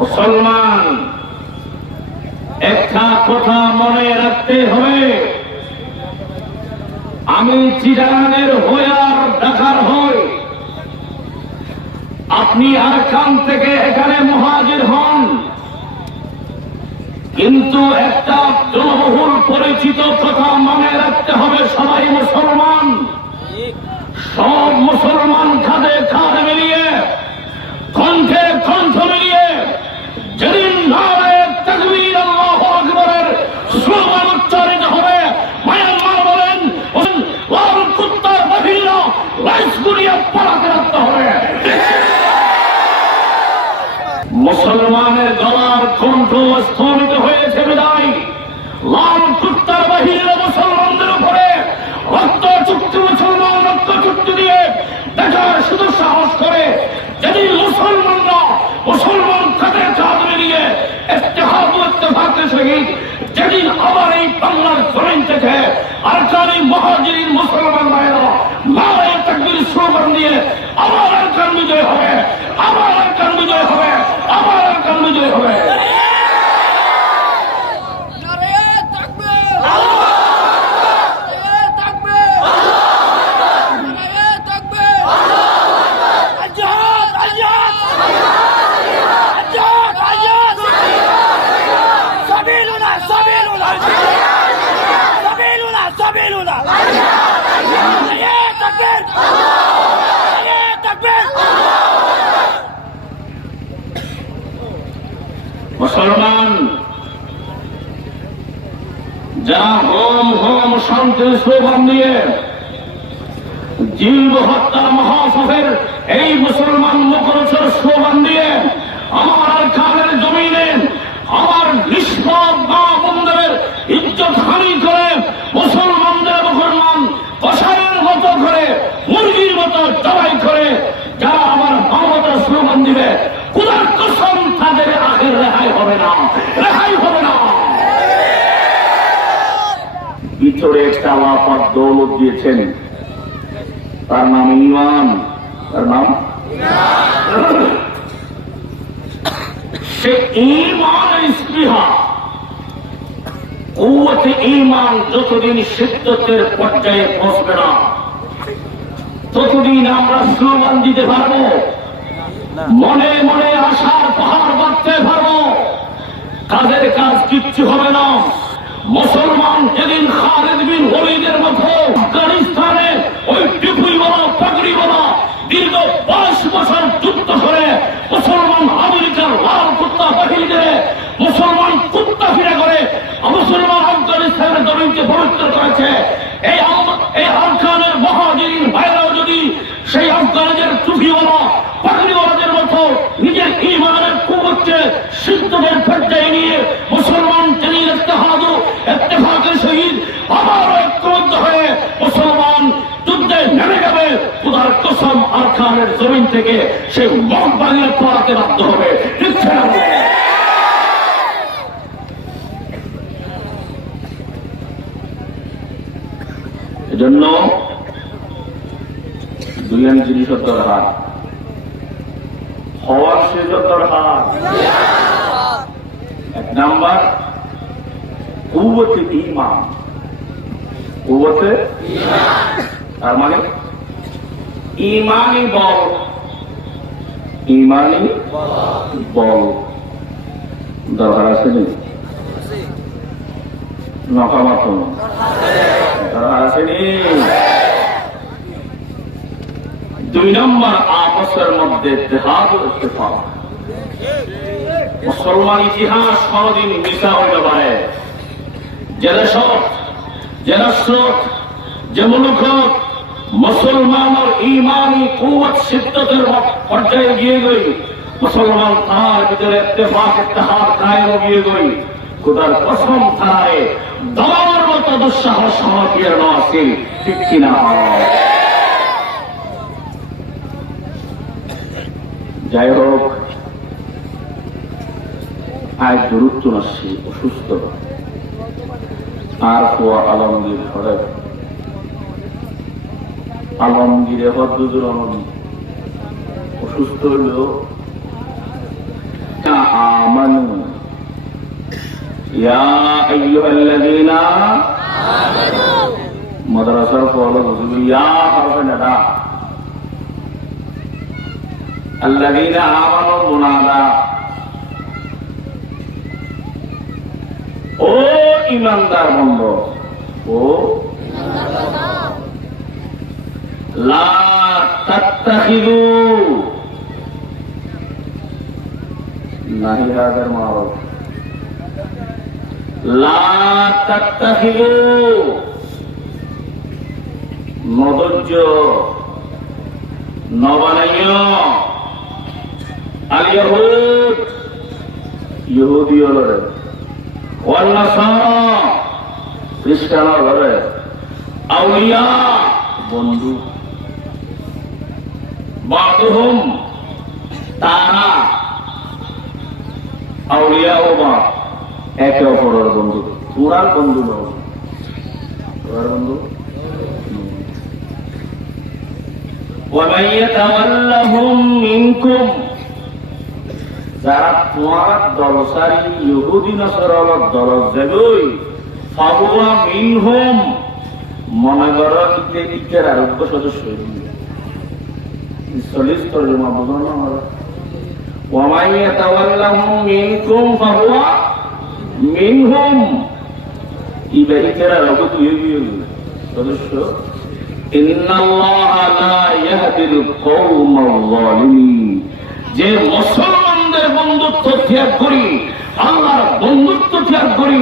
মুসলমান, একটা কথা মনে রাখতে হবে, আমি চিটাগাংয়ের হয়ার ঢাকার হই, আপনি আরাকান থেকে এখানে মুহাজির হন, কিন্তু একটা জনবহুল পরিচিত কথা মনে রাখতে হবে, সবাই মুসলমান, সব মুসলমান কাঁধে কাঁধ মিলিয়ে, কণ্ঠে কণ্ঠ মিলিয়ে যেদিন নারায়ে তাকবীর আল্লাহু আকবারের স্লোগান উচ্চারিত হবে, মায়ানমার বলেন লাল কুত্তার বাহিনীরা লাইস গুড়িয়ে পালাতে রাখতে হবে। মুসলমানের গলার কণ্ঠ স্থমিত হয়েছে বিদায় লাল কুত্তার বাহিনীরা মুসলমানদের উপরে রক্ত চুক্তি, মুসলমান রক্ত চুক্তি দিয়ে দেখার শুধু সাহস করে, যেদিন মুসলমানরা মুসলমান কাঁধে কাঁধ মিলিয়ে ইত্তেহাদ ও ইত্তেফাকের সহিত যেদিন আবার এই বাংলার জমিন থেকে আরকানি মুহাজিরিন মুসলমান ভাইয়েরা নারায়ে তাকবীর স্লোগান দিয়ে আবার আরকান বিজয় হবে, আবার আরকান বিজয় হবে, আবার আরকান বিজয় হবে। মুসলমান যারা হোম হোম শান্তির স্লোগান দিয়ে জীব হত্যা মহাসভের এই মুসলমান মুখরোচক স্লোগান দিয়ে আমার আরকানের জমিনে আমার নিষ্পাপ মা বোনদের ইজ্জত হানি করে মুসলমানদের মুসলমান কসাইয়ের মতো করে মুরগির মতো জবাই করে যারা আমার মানবতার স্লোগান দিবে, খোদার কসম তাদের আখের রেহাই হবে না, রেহাই হবে না। ভিতরে একটা আল্লাহ দৌলত দিয়েছেন, তার নাম ঈমান, তার নাম সে ঈমানের স্পৃহা, কুওয়াতে ঈমান যতদিন সিদ্ধতের পর্যায়ে পৌঁছবে না ততদিন আমরা স্লোগান দিতে পারবো, মনে মনে আশার পাহাড় বাঁধতে পারবো, কাজের কাজ কিচ্ছু হবে না। মুসলমান যেদিন খালিদ বিন ওলীদের মতো আফগানিস্তানে ওই টুপিওয়ালা পাগড়িওয়ালা দীর্ঘ 22 বছর যুদ্ধ করে মুসলমান আমেরিকার লাল কুত্তা বাহিনীদের মুসলমান কুত্তা ফিরে করে মুসলমান আফগানিস্তানের জমিনকে পবিত্র করেছে, এই আফগানের মুহাজিরিন ভাইরাও যদি সেই আফগানদের টুপিওয়ালা পাগড়িওয়ালাদের মতো নিজের ঈমানের কুওয়াতকে সিদ্ধদের পর্যায়ে নিয়ে মুসলমান যেদিন ইত্তেহাদ ও ইত্তেফাকের সহিত আবারও ঐক্যবদ্ধ হয়ে মুসলমান যুদ্ধে নেমে যাবে, খোদার কসম আরকানের জমিন থেকে সে মন ভাঙিয়ে পড়াতে বাধ্য হবে, ঠিক না? এজন্য দুই জিনিস দরকার, হওয়ার সে দরকার। এক নাম্বার কুওয়াতে ঈমান, কুওয়াতে তার মানে ঈমানি বল, ঈমানি বল দরকার আছে নি? নকামাত দরকার আছে নি? দুই নম্বর আপসের মধ্যে ইত্তেহাদ ও ইত্তেফাক। মুসলমান ইতিহাস কোনদিন মিথ্যা হইতে পারে, যে দেশত যে রাষ্ট্রত যে মুলুকত মুসলমানের ঈমানি কুওয়াত সিদ্ধতের পর্যায়ে গিয়ে গই, মুসলমান তার ভিতরে ইত্তেফাক ইত্তেহাদ কায়েম গিয়ে গই, খোদার কসম তারায় দমানোর মতো দুঃসাহস সাহসের নয়, ঠিক কিনা? যাই হোক, আজ দূরত্ব আসছি, অসুস্থ আর কুয়া আলমগীর ঘরে আলমগীরে হদ্দুজুর অসুস্থ হইল আমানু ইয়া আইয়ুহাল্লাযীনা আমানু মাদ্রাসার ফলো বুঝবি ইয়া হবে না আল্লাযীনা আমানু মুনাদা ও ইমানদার বন্ধ ও লা তাত্তাখিযু নাহি হাদার মারুফ লা তাত্তাখিযু নদজ্জ নবানাইয় আল ইয়াহুদ ইহুদিয়রে ওয়াল নাসারা খ্রিস্টানরে আউলিয়া বন্ধু বাদুহুম তারা আউলিয়া ওবা একে অপরের বন্ধু পুরার বন্ধু নয় পুরার বন্ধু ومن يتولهم منكم যারা তোমার দলসারি ইহুদি নাসারার দল যাবই ফাহুয়া মিনহুম মনে করো ইতের আরোগ্য সদস্য চল্লিশ তর্জমা বুঝো না আমরা ومن يتولهم منكم فهو منهم ইতের আরোগ্য সদস্য ইন্নাল্লাহা লা ইয়াহদিল কওমাল যালিমিন যে মুসলমানদের বন্ধুত্ব ত্যাগ করি আল্লাহর বন্ধুত্ব ত্যাগ করি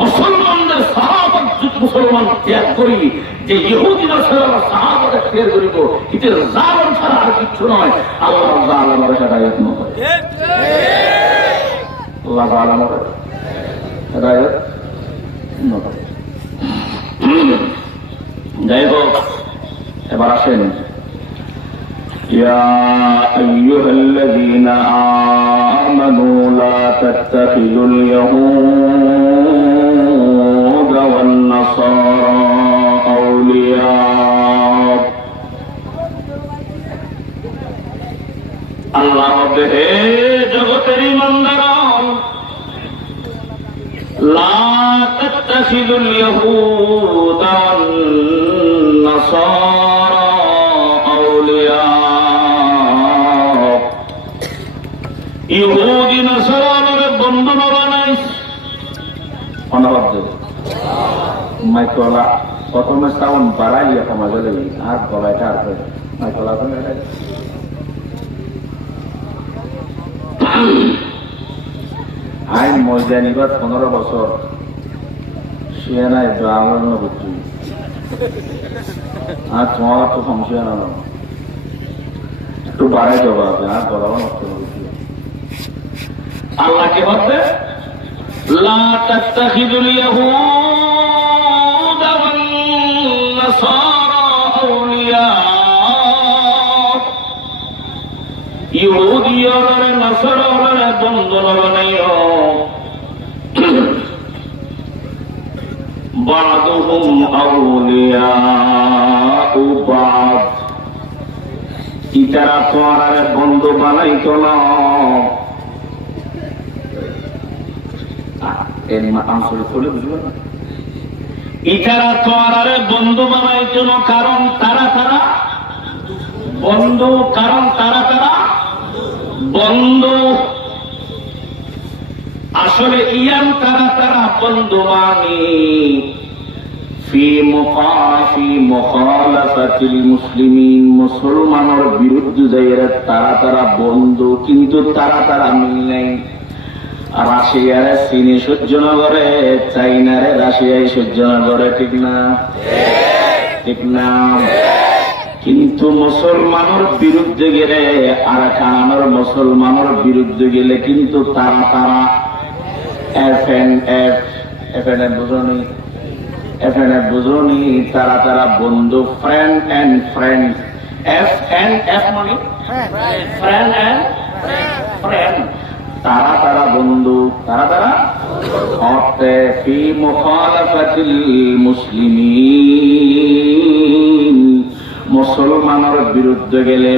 মুসলমানদের সাহাবাত মুসলমান ত্যাগ করি যে ইহুদি নাসারা সাহাবাদের ত্যাগ করিব এটা জালেম ছাড়া আর কিছু নয় আল্লাহ জালেমের হেদায়েত নয় আল্লাহ জালেমের হেদায়েত নয় যাই হোক এবার আসেন يا أيها الذين آمنوا لا تتخذوا اليهود والنصارى أولياء الله به جغتر مندران لا تتخذوا اليهود والنصارى ইহুদি নাসারার বন্ধু বানাইস অনাবদ্ধ মাইকলা প্রথমে সাউন্ড বাড়াইয়া সমাজে দেবি আর গলাটা আর মাইকলা তো আইন ময়দানিবাদ 15 বছর সিয়ানায় আন্দোলন হচ্ছে আর তোমার তো সংশয় না একটু বাড়াই যাবো আর গলাও নষ্ট হচ্ছে আল্লাহকে বলতে লা তাত্তাখিযুল ইয়াহুদা ওয়ান নাসারা আউলিয়া ইহুদিয়রা নাসারারা বন্ধু বানাইও বাদুহুম আউলিয়া বাদ ইতারা তোমার বন্ধু বানাইতো না ইতারা তোমার বন্ধু বানাইতো না কারণ তারা বন্ধু বন্ধু আসলে ইয়ান তারা বন্ধু মানে ফি মুখালাফাতিল মুসলিমিন মুসলমানের বিরুদ্ধে যাইরা তারা বন্ধু কিন্তু তারা মিল নাই রাশিয়ারে চীনে সহ্য না করে চাইনারে রাশিয়ায় সহ্য না করে ঠিক না কিন্তু মুসলমানের বিরুদ্ধে গেলে আর খানার মুসলমানের বিরুদ্ধে গেলে কিন্তু তারা বুঝনি তারা বন্ধু ফ্রেন্ড এন্ড ফ্রেন্ড এফ মানে ফ্রেন্ড এন্ড ফ্রেন্ড তারা বন্ধু তারা অর্থে ফি মুখালাফাতিল মুসলিমিন মুসলমানের বিরুদ্ধে গেলে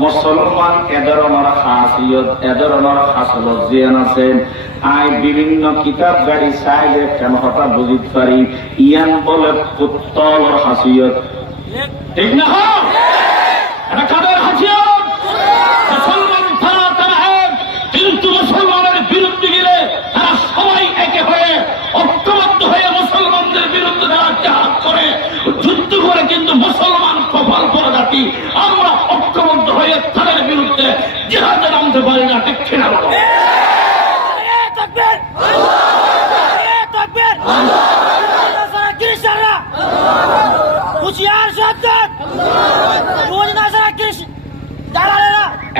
মুসলমান এ ধরনের খাসিয়ত এ ধরনের খাসলত জিয়ান আছেন আই বিভিন্ন কিতাব গাড়ি চাইলে কেন কথা বুঝিতে পারি ইয়ান বলে পুত্তলর খাসিয়ত ঠিক না এটা কাদের খাসিয়ত মুসলমান তারা এক কিন্তু মুসলমানের বিরুদ্ধে গেলে তারা সবাই একে হয়ে ঐক্যবদ্ধ হয়ে মুসলমানদের বিরুদ্ধে তারা জাহাজ করে যুদ্ধ করে কিন্তু মুসলমান কপাল পরা জাতি আমরা ঐক্যবদ্ধ হয়ে তাদের বিরুদ্ধে জিহাদে নামতে পারি না ঠিক কিনা বলো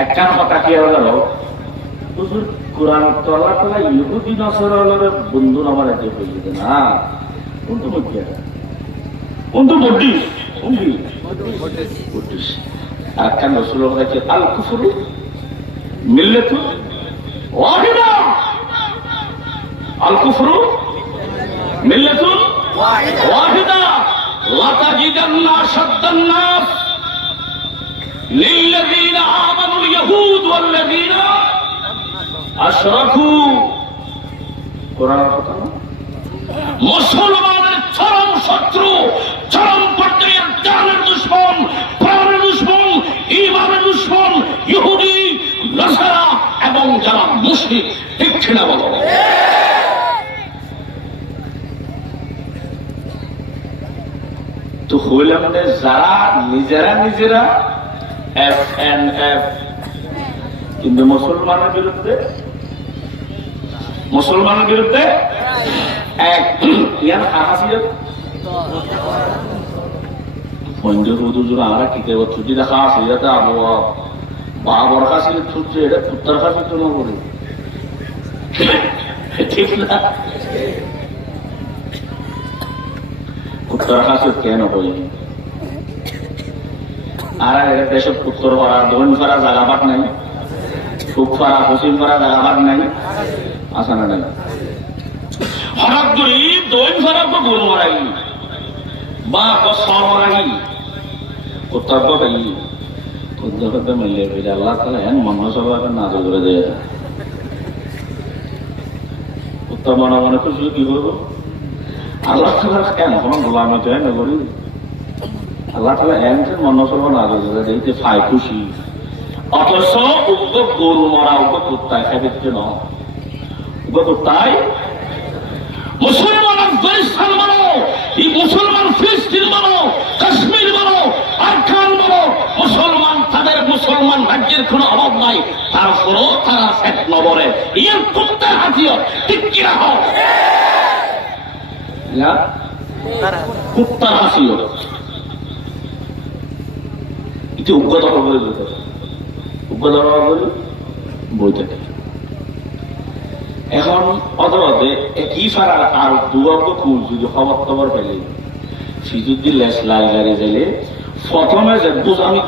একটা কথা কি হলো হুজুর কোরআন তো আল্লাহ তাআলা ইহুদি নসরানের বন্ধু আমার এতে হইছে না কোনটা বলছে কোনটা বডিস বডিস আর কেন রাসূলুল্লাহ বলেছে আল কুফরু মিল্লাতু ওয়াহিদা আল কুফরু মিল্লাতু ওয়াহিদা লা তাজিদান্না আশাদ্দান নাস লিল্লাযীনা আমানুল ইয়াহুদ ওয়াল্লাযীনা আশরাকু কোরআন কথা না মুসলমানের চরম শত্রু চরম পর্যায়ের জানের দুশমন প্রাণের দুশমন ঈমানের দুশমন ইহুদি নাসারা এবং যারা মুশরিক ঠিক কিনা বলো তো হইলাম যারা নিজেরা FNF কিন্তু মুসলমানের বিরুদ্ধে এক ইয়ার হাসিয়ত পয়েন্টের হুজুর আমরা কি কেবল ছুটি দেখা আছে এটা আবহাওয়া বাবার কাছে ছুটছে এটা পুত্তার কাছে তো না বলি ঠিক না পুত্তার কাছে কেন বলি আর এটা দেশে উত্তর পাড়া দক্ষিণ পাড়া জায়গাবাট নাই পূব পাড়া পশ্চিম পাড়া জায়গাবাট নাই আসা না নাই হঠাৎ করে দক্ষিণ পাড়া তো গরু মারাই বা সর মারাই কর্তব্য পাই কর্তব্য মিলে ফিরে আল্লাহ তালা হ্যাঁ মন সবাইকে নাচ করে দেয় উত্তর মনে মনে খুশি কি করবো আল্লাহ তালা কেন কোনো গোলামি তো না করি আল্লাহ তালা এমন মন সবাই নাচ করে দেখতে ফাই খুশি অথচ উগ্র গরু মরা উগ্র কুত্তায় খাইতে ন উগ্র কুত্তায় মুসলমান আফগানিস্তান বলো এই মুসলমান ফিলিস্তিন বলো কাশ্মীর বলো আরকান বলো মুসলমান তাদের মুসলমান রাজ্যের কোনো অভাব নাই তারপরও তারা এক নবরে এর কুত্তার হাতিয়ত ঠিক কিনা হোক কুত্তার হাসিয়ত এটি উগ্রতা করে বলতে উগ্রতা করে বইতে এখন অদরতে একই ফারার আর দুয়াগ্য কুল যদি খবর টবর পেলে সে যদি লেস লাগারে যাইলে প্রথমে যে বুঝ আমি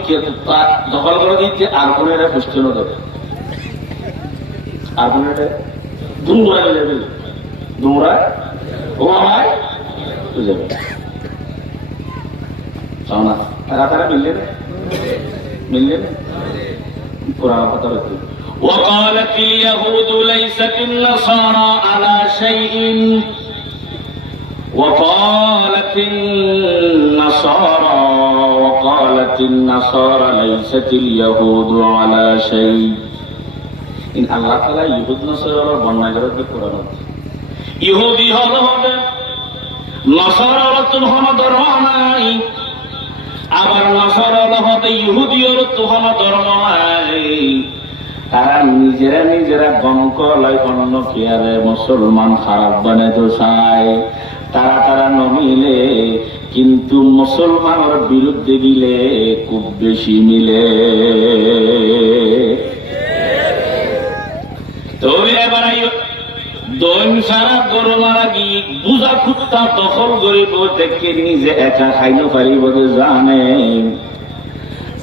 দখল করে দিচ্ছি আর কোনো এটা কোশ্চেন দেবে আর কোনো এটা দুমড়ায় যাবে দুমড়ায় ও আমায় তো যাবে চাও না তারা মিললে না কোরআন কথা হচ্ছে وقالت اليهود ليست النصارى على شيء وقالت النصارى ليست اليهود على شيء إن الله تعالى يهود نصارى بنا جرد القرآن يهودي هذا نصارى رتهم درماناي আবার নাসারা হতে ইহুদিয়র তুহনা ধর্ম তারা নিজেরা বংকলয় অন্য কিয়ারে মুসলমান খারাপ বানাইতে চায় তারা নমিলে কিন্তু মুসলমানের বিরুদ্ধে গিলে খুব বেশি মিলে তবে এবার দৈন সারা গরু মারা গিয়ে বুঝা কুত্তা দখল করিব দেখে নিজে একা খাইতে পারিব জানে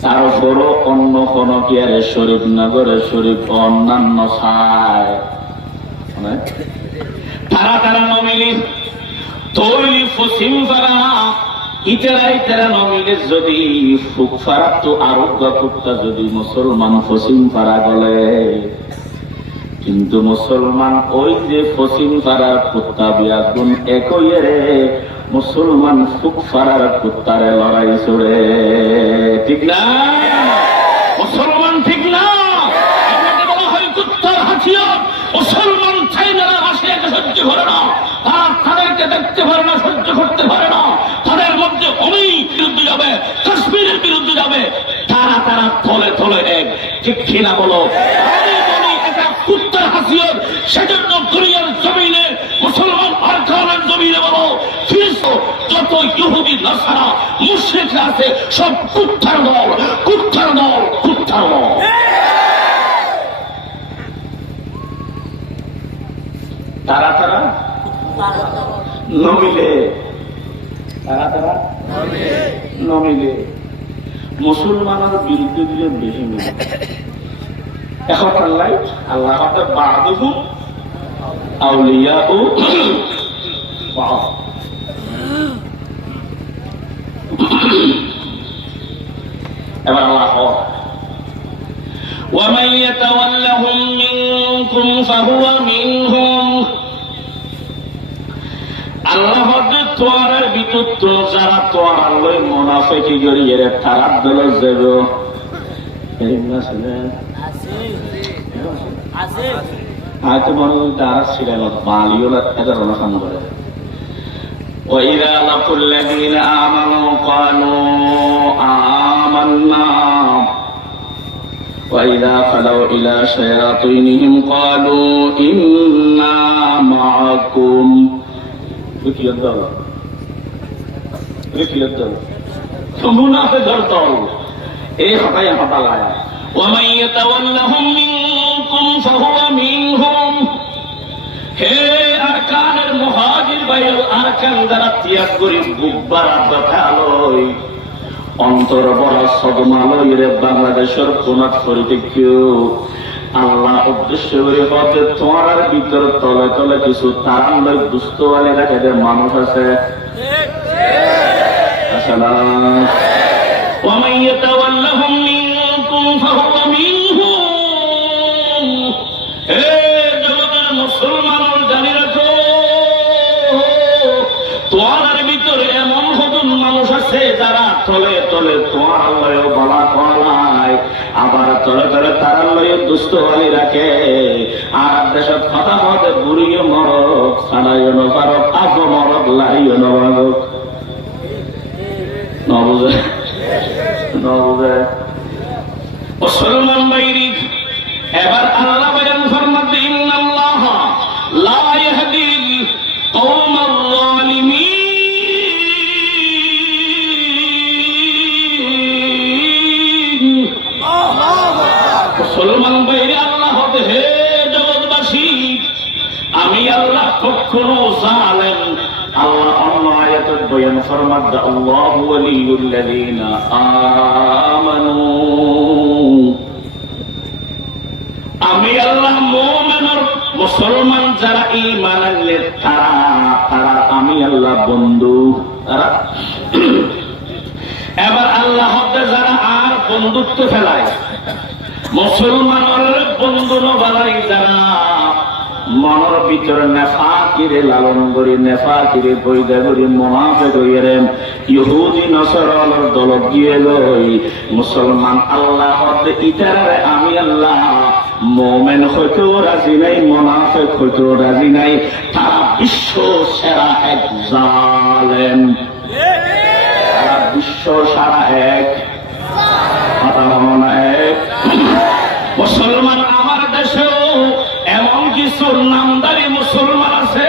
তারপরও অন্য কোন কিয়ারে শরীফ নগরে শরীফ অন্যান্য ছায় তারা নমিলি তৈরি পশ্চিম পাড়া ইতারা নমিলে যদি ফুক ফারা তো আরোগ্য কুত্তা যদি মুসলমান ফসিম ফারা গলে, কিন্তু মুসলমান ওই যে ফসিম ফারার কুত্তা বিয়াগুন একই রে মুসলমান ফুক ফারার কুত্তারে লড়াই চড়ে। ঠিক না? মুসলমান ঠিক না? আপনাকে বলা হয় কুত্তার হাতিয়ার। মুসলমান চাইনারা রাশিয়াকে সহ্য করে না, তারা তাদেরকে দেখতে পারে না, সহ্য করতে পারে না। তাদের মধ্যে অনেক বিরুদ্ধে যাবে, কাশ্মীরের বিরুদ্ধে যাবে, তারা তলে তলে এক। ঠিক কিনা বলো? কুত্তার হাসিয়ত। সেজন্য দুনিয়ার জমিনে মুসলমান আরকানের জমিনে বলো, যত ইহুদি নাসারা মুশরিকরা আছে সব কুত্তার দল, কুত্তার দল, কুত্তার দল। তারা নমিলে, তারা নমিলে মুসলমানের বিরুদ্ধে দিলে বেশি মিলে। এখন আল্লাহ বাদুহু আউলিয়াউ বাদ। এবার আল্লাহ ومن يتولهم منكم فهو منهم। আল্লাহ তোয়ারের ভিতর তো যারা তোয়ার লই মুনাফিকি করিয়ে তারা দল যাব। হয়তো মনে হয় তারা ছিলেন বালিও এদের অনুসরণ করে। وإذا لقوا الذين آمنوا قالوا آمنا وإذا خلوا إلى شياطينهم قالوا إنا معكم। মুনাফিকের দল এই হটাই হটালায়। ومن يتولهم منكم فهو منهم। হে আরকানের মুহাজির ভাইয়ের আরকান দ্বারা ত্যাগ করে বুক বাড়া বাঁধালই অন্তর বড় সদমালই রে বাংলাদেশের কোনাত করিতে কেউ আল্লাহ উদ্দেশ্য করে হতে তোমার ভিতর তলে তলে কিছু তারান লই দুস্থ বলে রাখে মানুষ আছে। আসসালাম। ومن يتولهم منكم فهو منهم। হে জগতের মুসলমান জানি রাখো, তোমার ভিতরে এমন হদুন মানুষ আছে যারা তলে তলে তোমার লয় বলা কলায়, আবার তলে তলে তারা লয় দুষ্ট হয়ে রাখে। আর দেশত কথা মতে বুড়িও মরক, সানাইও নপারক, আফ মরক, লাইও নবারক। নবুঝে মুসলমান বাইরি। এবার আল্লাহ বয়ান ফরমাতে ইন্নাল্লাহ লা ইয়াহদিল কওমাল যালিমিন। মুসলমান বাইরি আল্লাহ হে জগৎবাসী, আমি আল্লাহ কখনো জালেম। আল্লাহ অন্য আয়াতে বয়ান ফরমাতে আল্লাহু ওয়ালিয়ুল লাযিনা আমানু। আমি আল্লাহ মুমিনের মুসলমান যারা ঈমান আনলে তারা আমি আল্লাহ বন্ধু। তারা এবার আল্লাহ যারা আর বন্ধুত্ব ফেলায় মুসলমানের বন্ধু নবালাই যারা মনের ভিতরে নেফাকিরে লালন করি, নেফাকিরে পয়দা করি, মুনাফিক হইরে ইহুদি নসরার দল গিয়ে লই মুসলমান আল্লাহ ইতারে আমি আল্লাহ মুমিন হইতেও রাজি নাই, মুনাফিক হইতেও রাজি নাই। তারা বিশ্ব সেরা এক জালেম, তারা বিশ্ব সারা এক এক। মুসলমান আমার দেশেও এমন কিছু নামদারি মুসলমান আছে,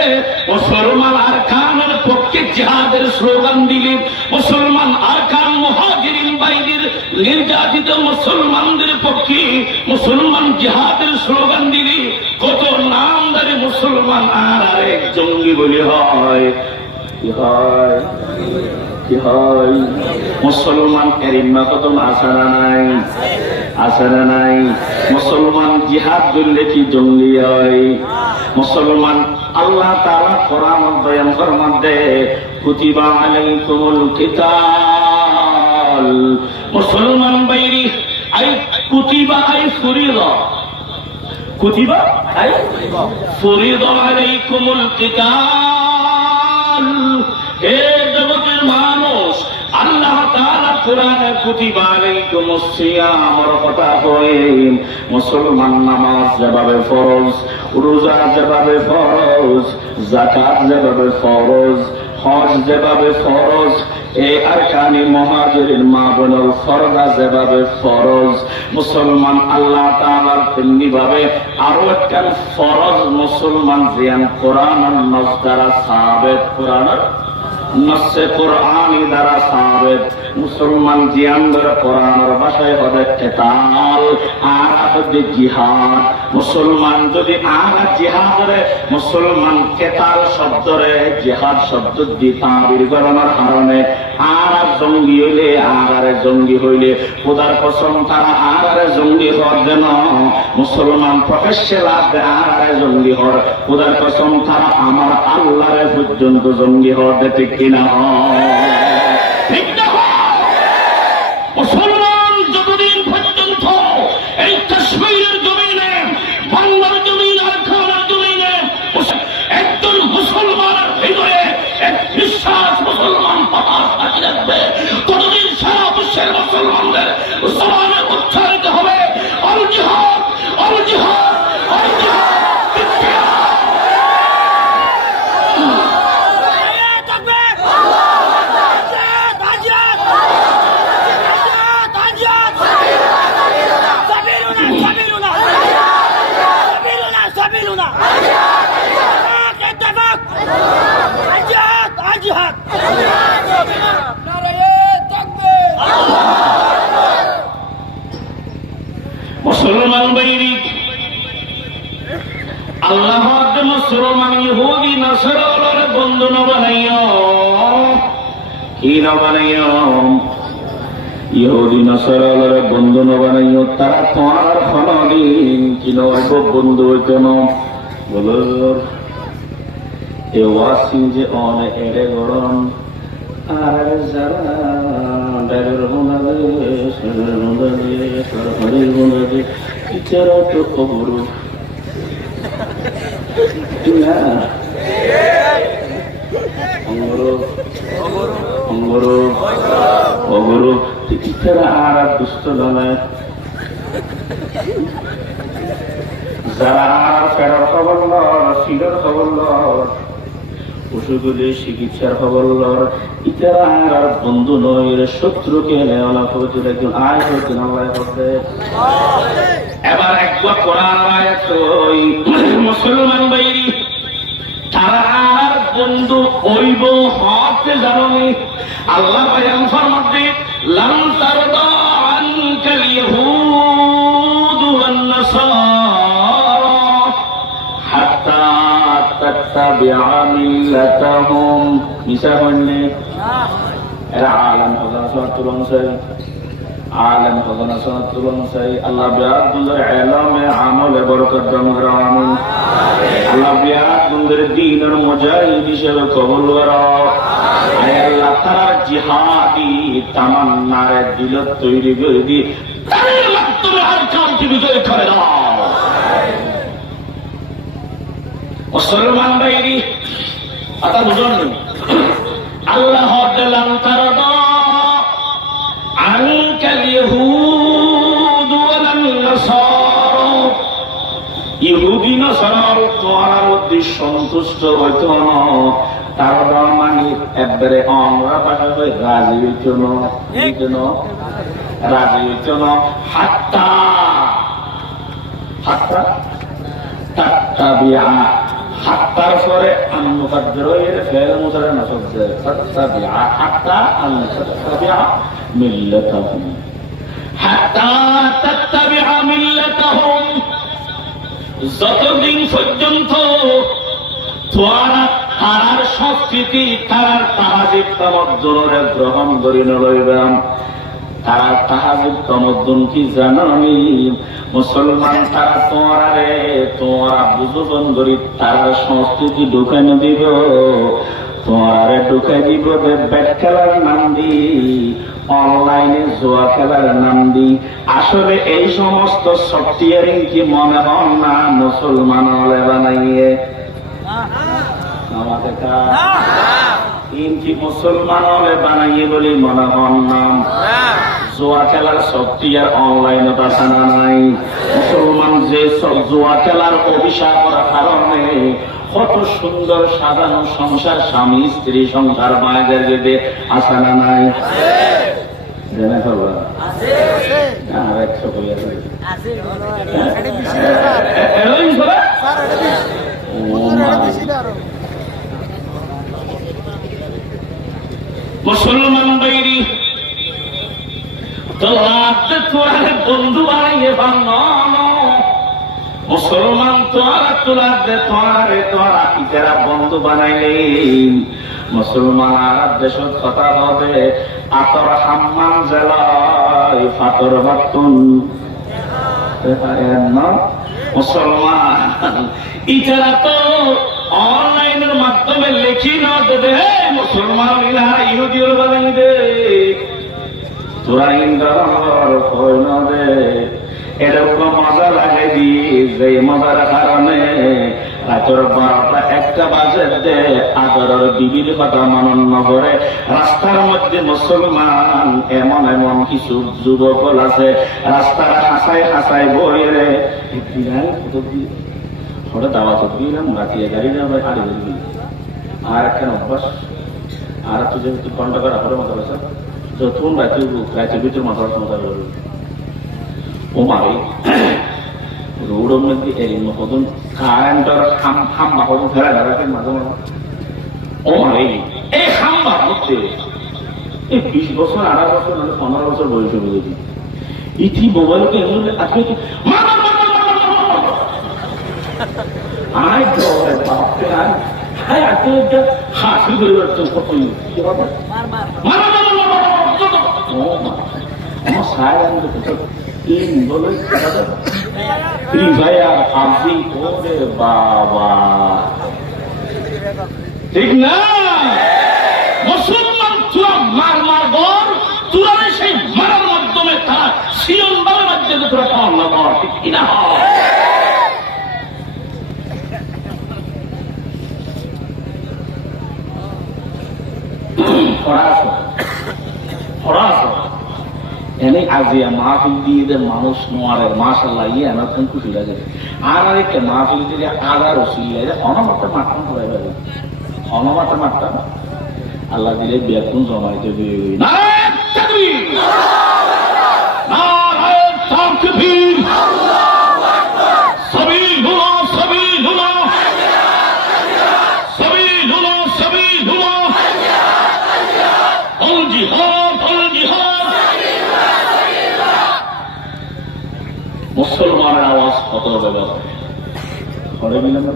মুসলমান আরকানের পক্ষে জিহাদের স্লোগান দিলে, মুসলমান আরকান মুহাজিরিন বাইদের নির্যাতিত মুসলমানদের পক্ষে মুসলমান জিহাদের স্লোগান দিলে কত নামদারি মুসলমান আর আরেক জঙ্গি বলি হয়। কি হয়? কি হয়? মুসলমান এরিমা কত আসারা নাই, আসারা নাই। মুসলমান জিহাদ করলে কি জঙ্গি হয়? মুসলমান আল্লাহ তাআলা কোরআন বয়ান ফরমাতে কুতিবা আলাইকুমুল কিতাল মুসলমান বাইরি আই কুতিবা আই ফুরিদা কুতিবা আই ফুরিদা আলাইকুমুল কিতাল হে জগতের মানুষ আল্লাহ তাআলা কোরআনে কুতিবা আলাইকুমুস সিয়ামের কথা কয় মুসলমান নামাজ যেভাবে ফরজ রোজা যেভাবে ফরজ যাকাত যেভাবে ফরজ হজ যেভাবে ফরজ এই আরকানি মুহাজিরিন মা বোনের ফরজ যেভাবে ফরজ মুসলমান আল্লাহ তাআলার তেমনি ভাবে আরো একটা ফরজ মুসলমান জিয়ান কোরআনের নস দ্বারা সাবেত কোরআনের নসে কোরআনি দ্বারা সাবেত মুসলমান জিয়ান দ্বারা কোরআনের ভাষায় হবে কিতাল আর হবে জিহাদ মুসলমান যদি আর জিহাদরে মুসলমান কিতাল শব্দরে জিহাদ শব্দ দি তাবির করার কারণে আর জঙ্গি হইলে আর জঙ্গি হইলে খোদার কসম তারা আর জঙ্গি হওয়ার যেন মুসলমান প্রকাশ্যে লাভ আর জঙ্গি হওয়ার খোদার কসম তারা আমার আল্লাহরে পর্যন্ত জঙ্গি হওয়ার দিতে কিনা ঠিক না মুসলমান যতদিন পর্যন্ত এই কাশ্মীরের জমিনে বাংলার জমিন আর খানার জমিনে একজন মুসলমানের ভিতরে এক বিশ্বাস মুসলমান পাহাড় থাকি রাখবে ততদিন সারা বিশ্বের মুসলমানদের জবানে উচ্চারিত হবে আল জিহাদ আল জিহাদ আল জিহাদ মুসলমান বাইরি আল্লাহ মুসলমান ইহুদি নাসারার বন্ধু ন বানাইও কি ন বানাইও ইহুদি নাসারার বন্ধু ন বানাইও তারা তোমার কোনদিন কি নয় বন্ধু হইত না বলো এ ওয়াসি যে অনেক এড়ে গরম আর যারা ডাইরের বন্ধে সরের বন্ধে সরকারের বন্ধে ইচ্ছারা তো খবর না অঙ্গর ইচ্ছারা আর দুষ্ট নয় যারা ফেরার খবর লর শিলর খবর লর পশুগুলি চিকিৎসার খবর লর ইতারা আর বন্ধু নয় শত্রুকে নেওয়া হয়েছিল একজন আয় হয়েছিল এবার একবার কোরআন আয়াত মুসলমান বাইরি তারা আর বন্ধু হইব হতে জানি আল্লাহ বয়ান ফরমাতে লাম তারদা আনকাল ইয়াহুদ ওয়ান নাসারা হাত্তা তাত্তাবিআ মিল্লাতাহুম মিসাহনে এরা আলাম হযরত তুলন সাই আলম খজানা সনদ তুলন সাই আল্লাহ বিয়াত বন্ধুর ইলমে আমলে বরকত দান করো আমিন আল্লাহ বিয়াত বন্ধুর দ্বীনের মুজাহিদ হিসেবে কবুল করো আমিন আল্লাহ তার জিহাদি তামান্নারে দিল তৈরি করে দি তার মাধ্যমে আর কামকে বিজয় করে দাও মুসলমান ভাইরি কথা বুঝুন আল্লাহ দিলাম তার عنك اليهود والنصارى ইহুদি নাসারার তোমার মধ্যে সন্তুষ্ট হইত না তারা মানে একবারে আমরা পাশে হয়ে রাজি হইত না রাজি হইত না হাত্তা হাত্তা তাত্তাবিআ হাত্তার পরে আন-মুকাদ্দারের ফেল মুসারে নাসব দেয় তাত্তাবিআ হাত্তা আন-তাত্তাবিআ মিল্লাতাহুম হাত্তা তাত্তাবিআ মিল্লাতাহুম যতদিন পর্যন্ত তার সংস্কৃতি তার তাহাজিব তামদ্দুরে গ্রহণ করি নলইবাম তারা তাহাজ্জুদ তামাদ্দুন কি জানানি মুসলমান তারা তোমরা বুঝুন গরিব তারা সংস্কৃতি ঢুকানো দিব তোমারে ঢুকাই দিব ব্যাট খেলার নাম দি অনলাইনে জুয়া খেলার নাম দি আসলে এই সমস্ত সফটওয়্যারিং কি মনে হন না মুসলমান হলে বানাইয়ে আমাদের কি মুসলমান হলে বানাইয়ে বলি মনে হন না জুয়া খেলার সফটওয়্যার অনলাইনে বাসানা নাই মুসলমান যে সব জুয়া খেলার অভিশাপ করার কারণে কত সুন্দর সাজানো সংসার স্বামী স্ত্রী সংসার মায়েদের যেতে আসানা নাই মুসলমান বাইরি তোরা বন্ধু বানিয়ে মুসলমান তোরা ইতারা বন্ধু বানাইলে মুসলমান আরব দেশত কথা হবে আতর হাম্মাম জেলায় ফাতর বাতুন মুসলমান ইতারা তো অনলাইনের মাধ্যমে লেখি না দেবে মুসলমান ইহুদি বানাই দে তোরা ইন্দ্র হয় না দে এরকম মজা লাগাই দি যে মজার কারণে রাতের 12টা 1টা বাজে দে আদরের বিবির কথা মনন নগরে রাস্তার মধ্যে মুসলমান এমন এমন কিছু যুবক আছে রাস্তার হাসায় বই রে হঠাৎ আওয়াজ দিলাম রাতিয়ে গাড়ি না ভাই আড়ে দিবি আর একটা অভ্যাস আর তুই যেহেতু ঘন্টা করা হলে মতো আছে যখন রাতের ভিতর মাথার ক্ষমতা করবি ও মারে রোডের মধ্যে এরিনো কখন কারেন্টের খাম্বা কখন ফেরা রাখেন মাঝে মাঝে ও মারে এই খাম্বা হচ্ছে এই 20 বছর 18 বছর 15 বছর বয়সে বুঝেছি ইতি মোবাইলকে এমন আজকে আই ডরে বাপরে আই আজকে হাসি করে যাচ্ছে কত কি হবে আমার সাইলেন্ট তিন বলে ফ্রি ফায়ার পাবজি ওরে বাবা ঠিক না মুসলমান তোরা মার বল তোরা সেই মারার মাধ্যমে তারা সিয়ন বাবার মাধ্যমে তোরা পাওয়া না বল ঠিক কিনা এনে আজিয়া মাহফিল দিয়ে মানুষ নোয়ারের মাশাআল্লাহ ইয়ে আমার কোন খুশি লাগে আর আরেকটা মাহফিল দিয়ে আদার ওসিল লাগে অনমাত্র মাঠটা পড়ে যাবে অনমাত্র মাঠটা আল্লাহ দিলে বেতন জমাই দেবে নারায়ণ তাকবীর নারায়ণ তাকবীর আল্লাহু আকবার সাবিলুল্লাহ সাবিলুল্লাহ সাবিলুল্লাহ সাবিলুল্লাহ আল জিহাদ আল জিহাদ মুসলমানের আওয়াজ কত ব্যবহার করে দিলাম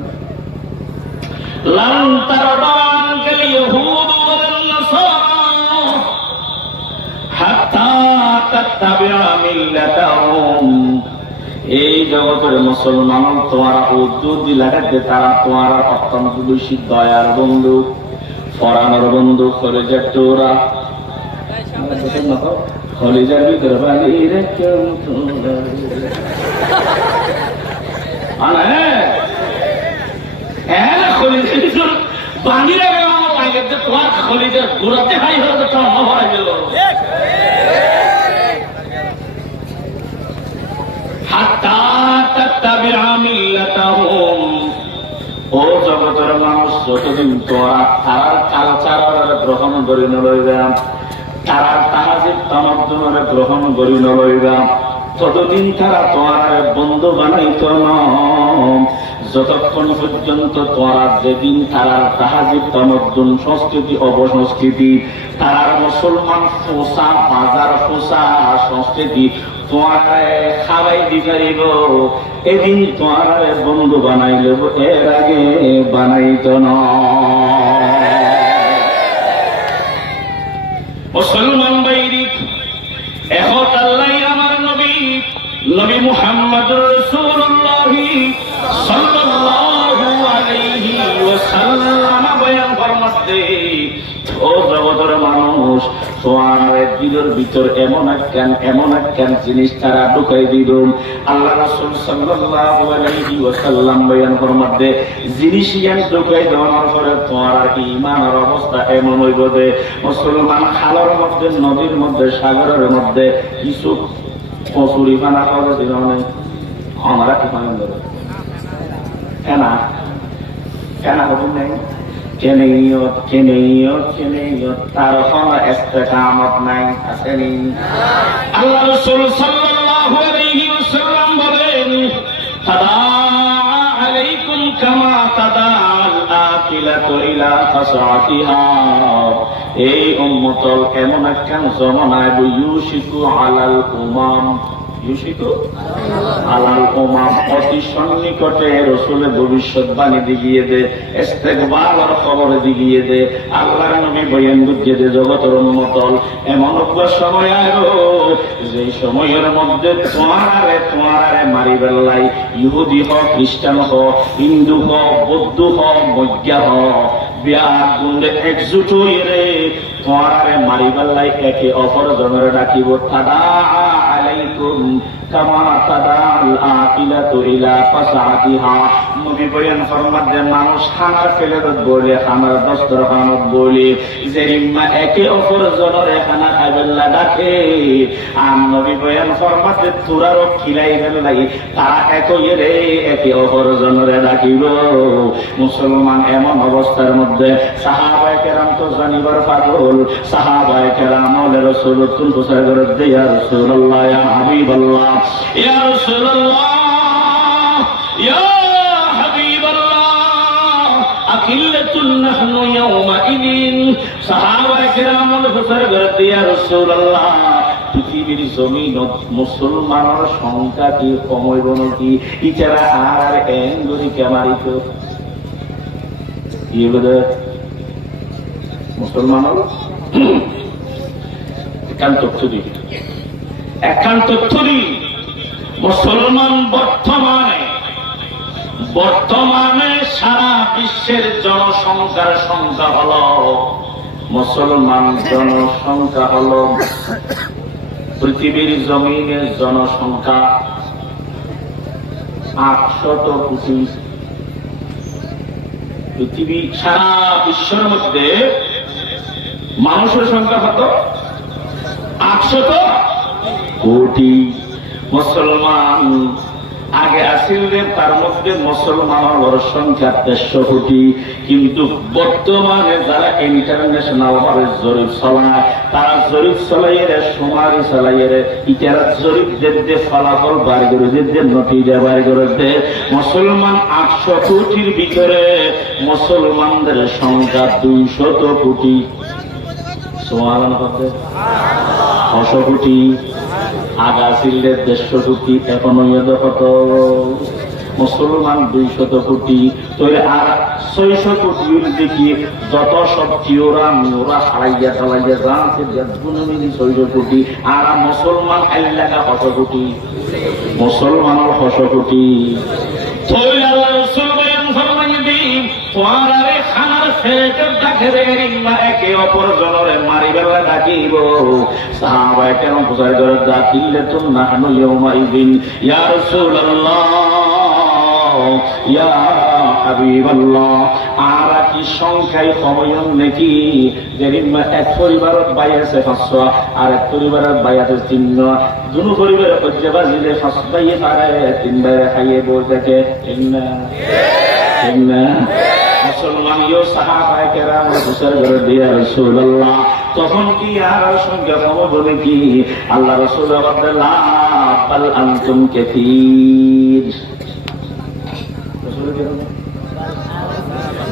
লান তারদান কাল ইহুদ ওয়াল নাসারা হাত্তা তাত্তাবিআ মিল্লাতাহুম এই জগতের মুসলমান তোমারা উদ্যোগী লাগাতে তারা তোমারা অত্যন্ত বেশি দয়ার বন্ধু ফরানোর বন্ধু করে যে তোরা কলিজার ভিতরে বাড়ি রেখে বাঙিরা গেল আমার বাইরে তোমার কলিজার ঘুরাতে হাই হতে তোমার হয়ে গেল ও জগতের মানুষ যতদিন তোরা তার কালচার গ্রহণ করে নইবা তারা তাহাজিব তামাদ্দুন গ্রহণ করি নইবা ততদিন তারা তোমার বন্ধু বানাইত না যতক্ষণ পর্যন্ত তোরা যেদিন তারা তাহাজিব তামাদ্দুন সংস্কৃতি অপসংস্কৃতি তারা মুসলমান পোষা বাজার পোষা সংস্কৃতি তোমার খাওয়াই দিবাইব এদিন তোমার বন্ধু বানাই লব এর আগে বানাইত না মুসলমান বাইরি দিলের ভিতর এমন একখান জিনিস তারা ঢুকাই দিল। আল্লাহ রাসূল সাল্লাল্লাহু আলাইহি ওয়াসাল্লাম বয়ান ফরমাতে জিনিস ইয়ান ঢুকাই দেওয়ার পরে তোমার আর ঈমানের অবস্থা এমন হইব যে মুসলমান খালের মধ্যে, নদীর মধ্যে, সাগরের মধ্যে কিছু কচুরি পানা করে দিল নাই আমরা কি পানি দেবো কেনা কেনা হবেন নাই তার কোনো ইস্তেকামত নাই, আসেনি? আল্লাহ রাসূল সাল্লাল্লাহু আলাইহি ওয়াসাল্লাম বলেন তাদা আলাইকুম কামা তাদাল আকিলাতু ইলা কাসাতিহা। এই উম্মতল এমন একখান জমানায় ইউশিকু আলাল উমাম, ইউশিকু আলাল উমাম, অতি সন্নিকটে রাসূল ভবিষ্যৎবাণী দিগিয়ে দে, ইস্তেকবালের খবর দিগিয়ে দে। আল্লাহর নবী বয়ান বুঝিয়ে দে জগতের উম্মতল এমন এক সময় আইলো যে সময়ের মধ্যে তোমারে মারি বেলাই ইহুদি হোক, খ্রিস্টান হোক, হিন্দু হোক, বৌদ্ধ হোক, বৈজ্ঞা হোক, বিয়ার গুন্ডে একজুট হইরে তোমারে মারি বেলাই একে অপর জনের ডাকিব। তাদা আলাইকুম কামা তাদাল আকিলাতু ইলা ফাসাতিহা। নবী বয়ান ফরমাতে মানুষ খানার ফেলেরত বলে, খানার দস্তরখানত বলে যেরিম্মা একে অপর জনের খানা খাইবেলা ডাকে। আর নবী বয়ান ফরমাতে তোরারও খিলাই বেলাই তারা একই রে একে অপর জনের ডাকিব। মুসলমান এমন অবস্থার মধ্যে সাহাবায়ে কেরাম তো জানিবার পাগল, সাহাবায়ে কেরাম রাসূলুল্লাহ হুসাইন ইয়া রাসূলুল্লাহ ইয়া হাবিবাল্লাহ ইয়া রাসূলুল্লাহ ইয়া হাবিবাল্লাহ আকিল্লাতুন নাহনু ইয়াওমা ইদিন। সাহাবায়ে কেরাম হুসাইন ইয়া রাসূলুল্লাহ পৃথিবীর জমিনত মুসলমানের সংখ্যা কি কমইব নাকি? ইচারা আর এঙ্গুরি কেমারিত মুসলমানের একান্ত মুসলমান বর্তমানে সারা বিশ্বের জনসংখ্যার সংখ্যা হল, মুসলমান জনসংখ্যা হল পৃথিবীর জমিনের জনসংখ্যা 800 কোটি। পৃথিবী সারা বিশ্বের মধ্যে মানুষের সংখ্যা কত? 800 কোটি। মুসলমান আগে আসিলেন তার মধ্যে মুসলমানের সংখ্যা 150 কোটি, কিন্তু বর্তমানে যারা ইন্টারন্যাশনাল ভাবে জরিপ চালায় তারা জরিপ চালাইয়ের সুমারি চালাইয়ের ইটারা জরিপ যে ফলাফল বার করে যে নতিজা বার করে দে মুসলমান 800 কোটির ভিতরে মুসলমানদের সংখ্যা 200 কোটি। সোয়ালান কত? 600 কোটি। আগা ছিলেন 150 কোটি, এখন কত? মুসলমান 200 কোটি। তো আর 600 কোটি দেখি যত সব চিওরা মিওরা হারাইয়া চালাইয়া জানছে গুণমিনি 600 কোটি। আর মুসলমান আল্লাহ 600 কোটি, মুসলমানের 600 কোটি। আল্লাহ রাসূল বয়ান ফরমাইয়া দিন তোমারে খানার ফেরের ডাকে রে একে অপর জনরে মারিবেলা ডাকিব। সাহাবায়ে কেরাম বুঝাই ধরে দাখিলাতুন নাহনু ইয়াউমা ইদিন ইয়া রাসূলুল্লাহ ইয়া হাবিবাল্লাহ। আর কি সংখ্যায় কময়ন নাকি? যেরিম্মা এক পরিবারত বাই আছে 500, আর এক পরিবারত বাই আছে 300। দুনো পরিবারে পর্যে বাজিলে 5 বাইয়ে পারে 3 বাইরে খাইয়ে বই থাকে। ঠিক না? মুসলমান ইও সাহাবায়ে কেরাম হুসাইন ইয়া রাসূলুল্লাহ তখন কি আর সংখ্যা কমবে নাকি? আল্লাহ রাসূল বলেন লা বাল আনতুম কাসীর।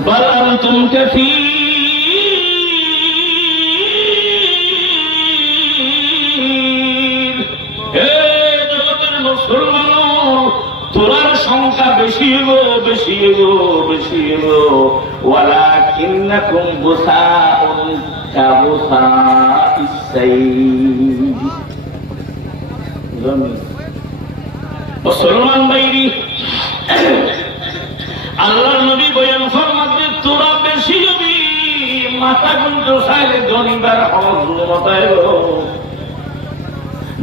বাল আনতুম কাসীর। হে জগতের মুসলমান তোরার সংখ্যা বেশি গো, বেশি গো, বেশি গো। ওয়ালাকিন্নাকুম বুসাউন কাবুসাইস সাইল। মুসলমান ভাইরি আল্লাহর নবী বয়ান ফরমাতে তোরা বেশি হবি মাথা কিন্তু চাইলে ধনিবার হজমতায়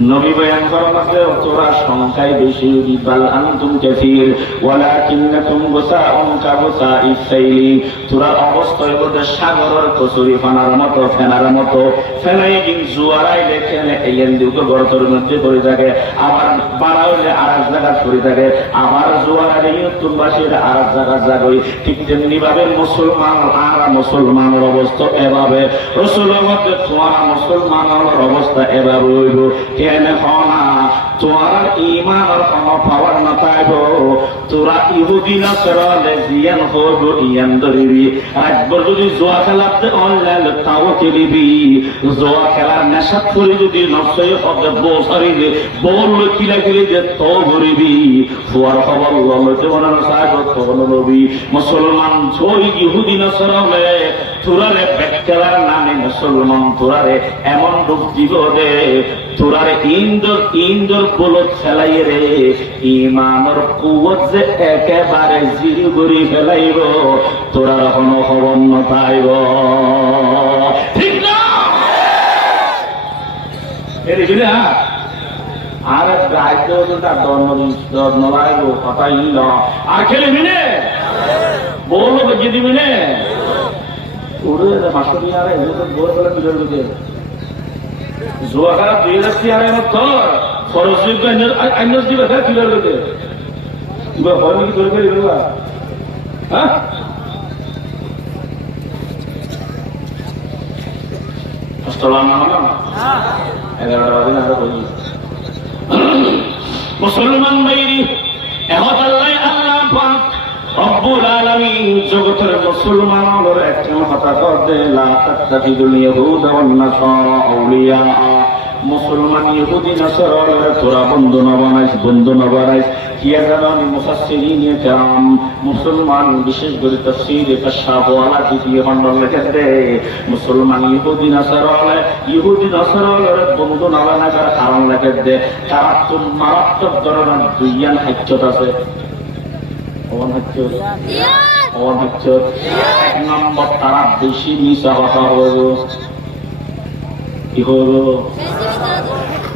নবী বয়ান করা মাত্র তোরা সংখ্যায় বেশি বাল আনতুম কাসীর ওয়ালাকিন্নাকুম গুসাউন কাগুসাইস সাইলি তোরা অবস্থায় বলতে সাগরের কচুরি ফানার মতো ফেনার মতো ফেনাই দিন জুয়ারাই লেখেন এই দিকে গর্তের মধ্যে পড়ে থাকে আবার বাড়াইলে আর এক জায়গা পড়ে থাকে আবার জুয়ারাই তুমবাসীর আর এক জায়গা জাগই ঠিক তেমনি ভাবে মুসলমান আর মুসলমানের অবস্থা এভাবে রাসূলের মধ্যে তোমার মুসলমানের অবস্থা এভাবে হইব কেন হনা তোমার ইমানের কোনো পাওয়ার না পাইব তোরা ইহুদি নাসারালে জিয়ান হইব ইয়ান ধরিবি একবার যদি জোয়া খেলাতে অনলাইন তাও খেলিবি জোয়া খেলার নেশা করে যদি নফসই হবে বসারিলে বল কিলা কিলে যে তো ধরিবি ফুয়ার খবর লইতে মনে সাহেব খবর লবি মুসলমান জয় ইহুদি নাসারালে তোরারে বেকার নামে মুসলমান তোরারে এমন রূপ দিব রে তোরারে ইন্দর বলত ফেলাই রে ইমানের কুয়ত যে একেবারে জির গড়ি ফেলাইব তোরার কোনো খবর নপাইব ঠিক না আর রাজ্য তার দণ্ড নলাইব কথা ইল আর খেলে মিনে বললো বেঁচে দিবি নে ওরে মাসে দিয়ে আর বই বলে বিজয় দিতে জোয়া খারা 2000 তোর খরচ আইনস দিবে তাই ক্লিয়ার করতে কিবা হয় নাকি ধরে ফেলি বেরোবা হ্যাঁ মুসলমান ভাইরি এহত আল্লাহ আল্লাহ পাক রব্বুল আলামিন জগতের মুসলমানদের একটা কথা করে লা তাত্তাখিদুল ইয়াহুদা ওয়ান নাসারা আউলিয়া মুসলমান ইহুদি নাসারার তোরা বন্ধু না বানাইস কিয়া জানানি মুফাসসিরিনে کرام মুসলমান বিশেষ করে তাফসীর কাশাফ ওয়ালা দ্বিতীয় খণ্ড লেখেছে মুসলমান ইহুদি নাসারার বন্ধু না বানাইবার কারণ লেখেছে তারা তো মারাত্মক ধরনের দুইয়ান হাজ্জত আছে এক নম্বর তারা বেশি মিশা কথা হইব কি হইব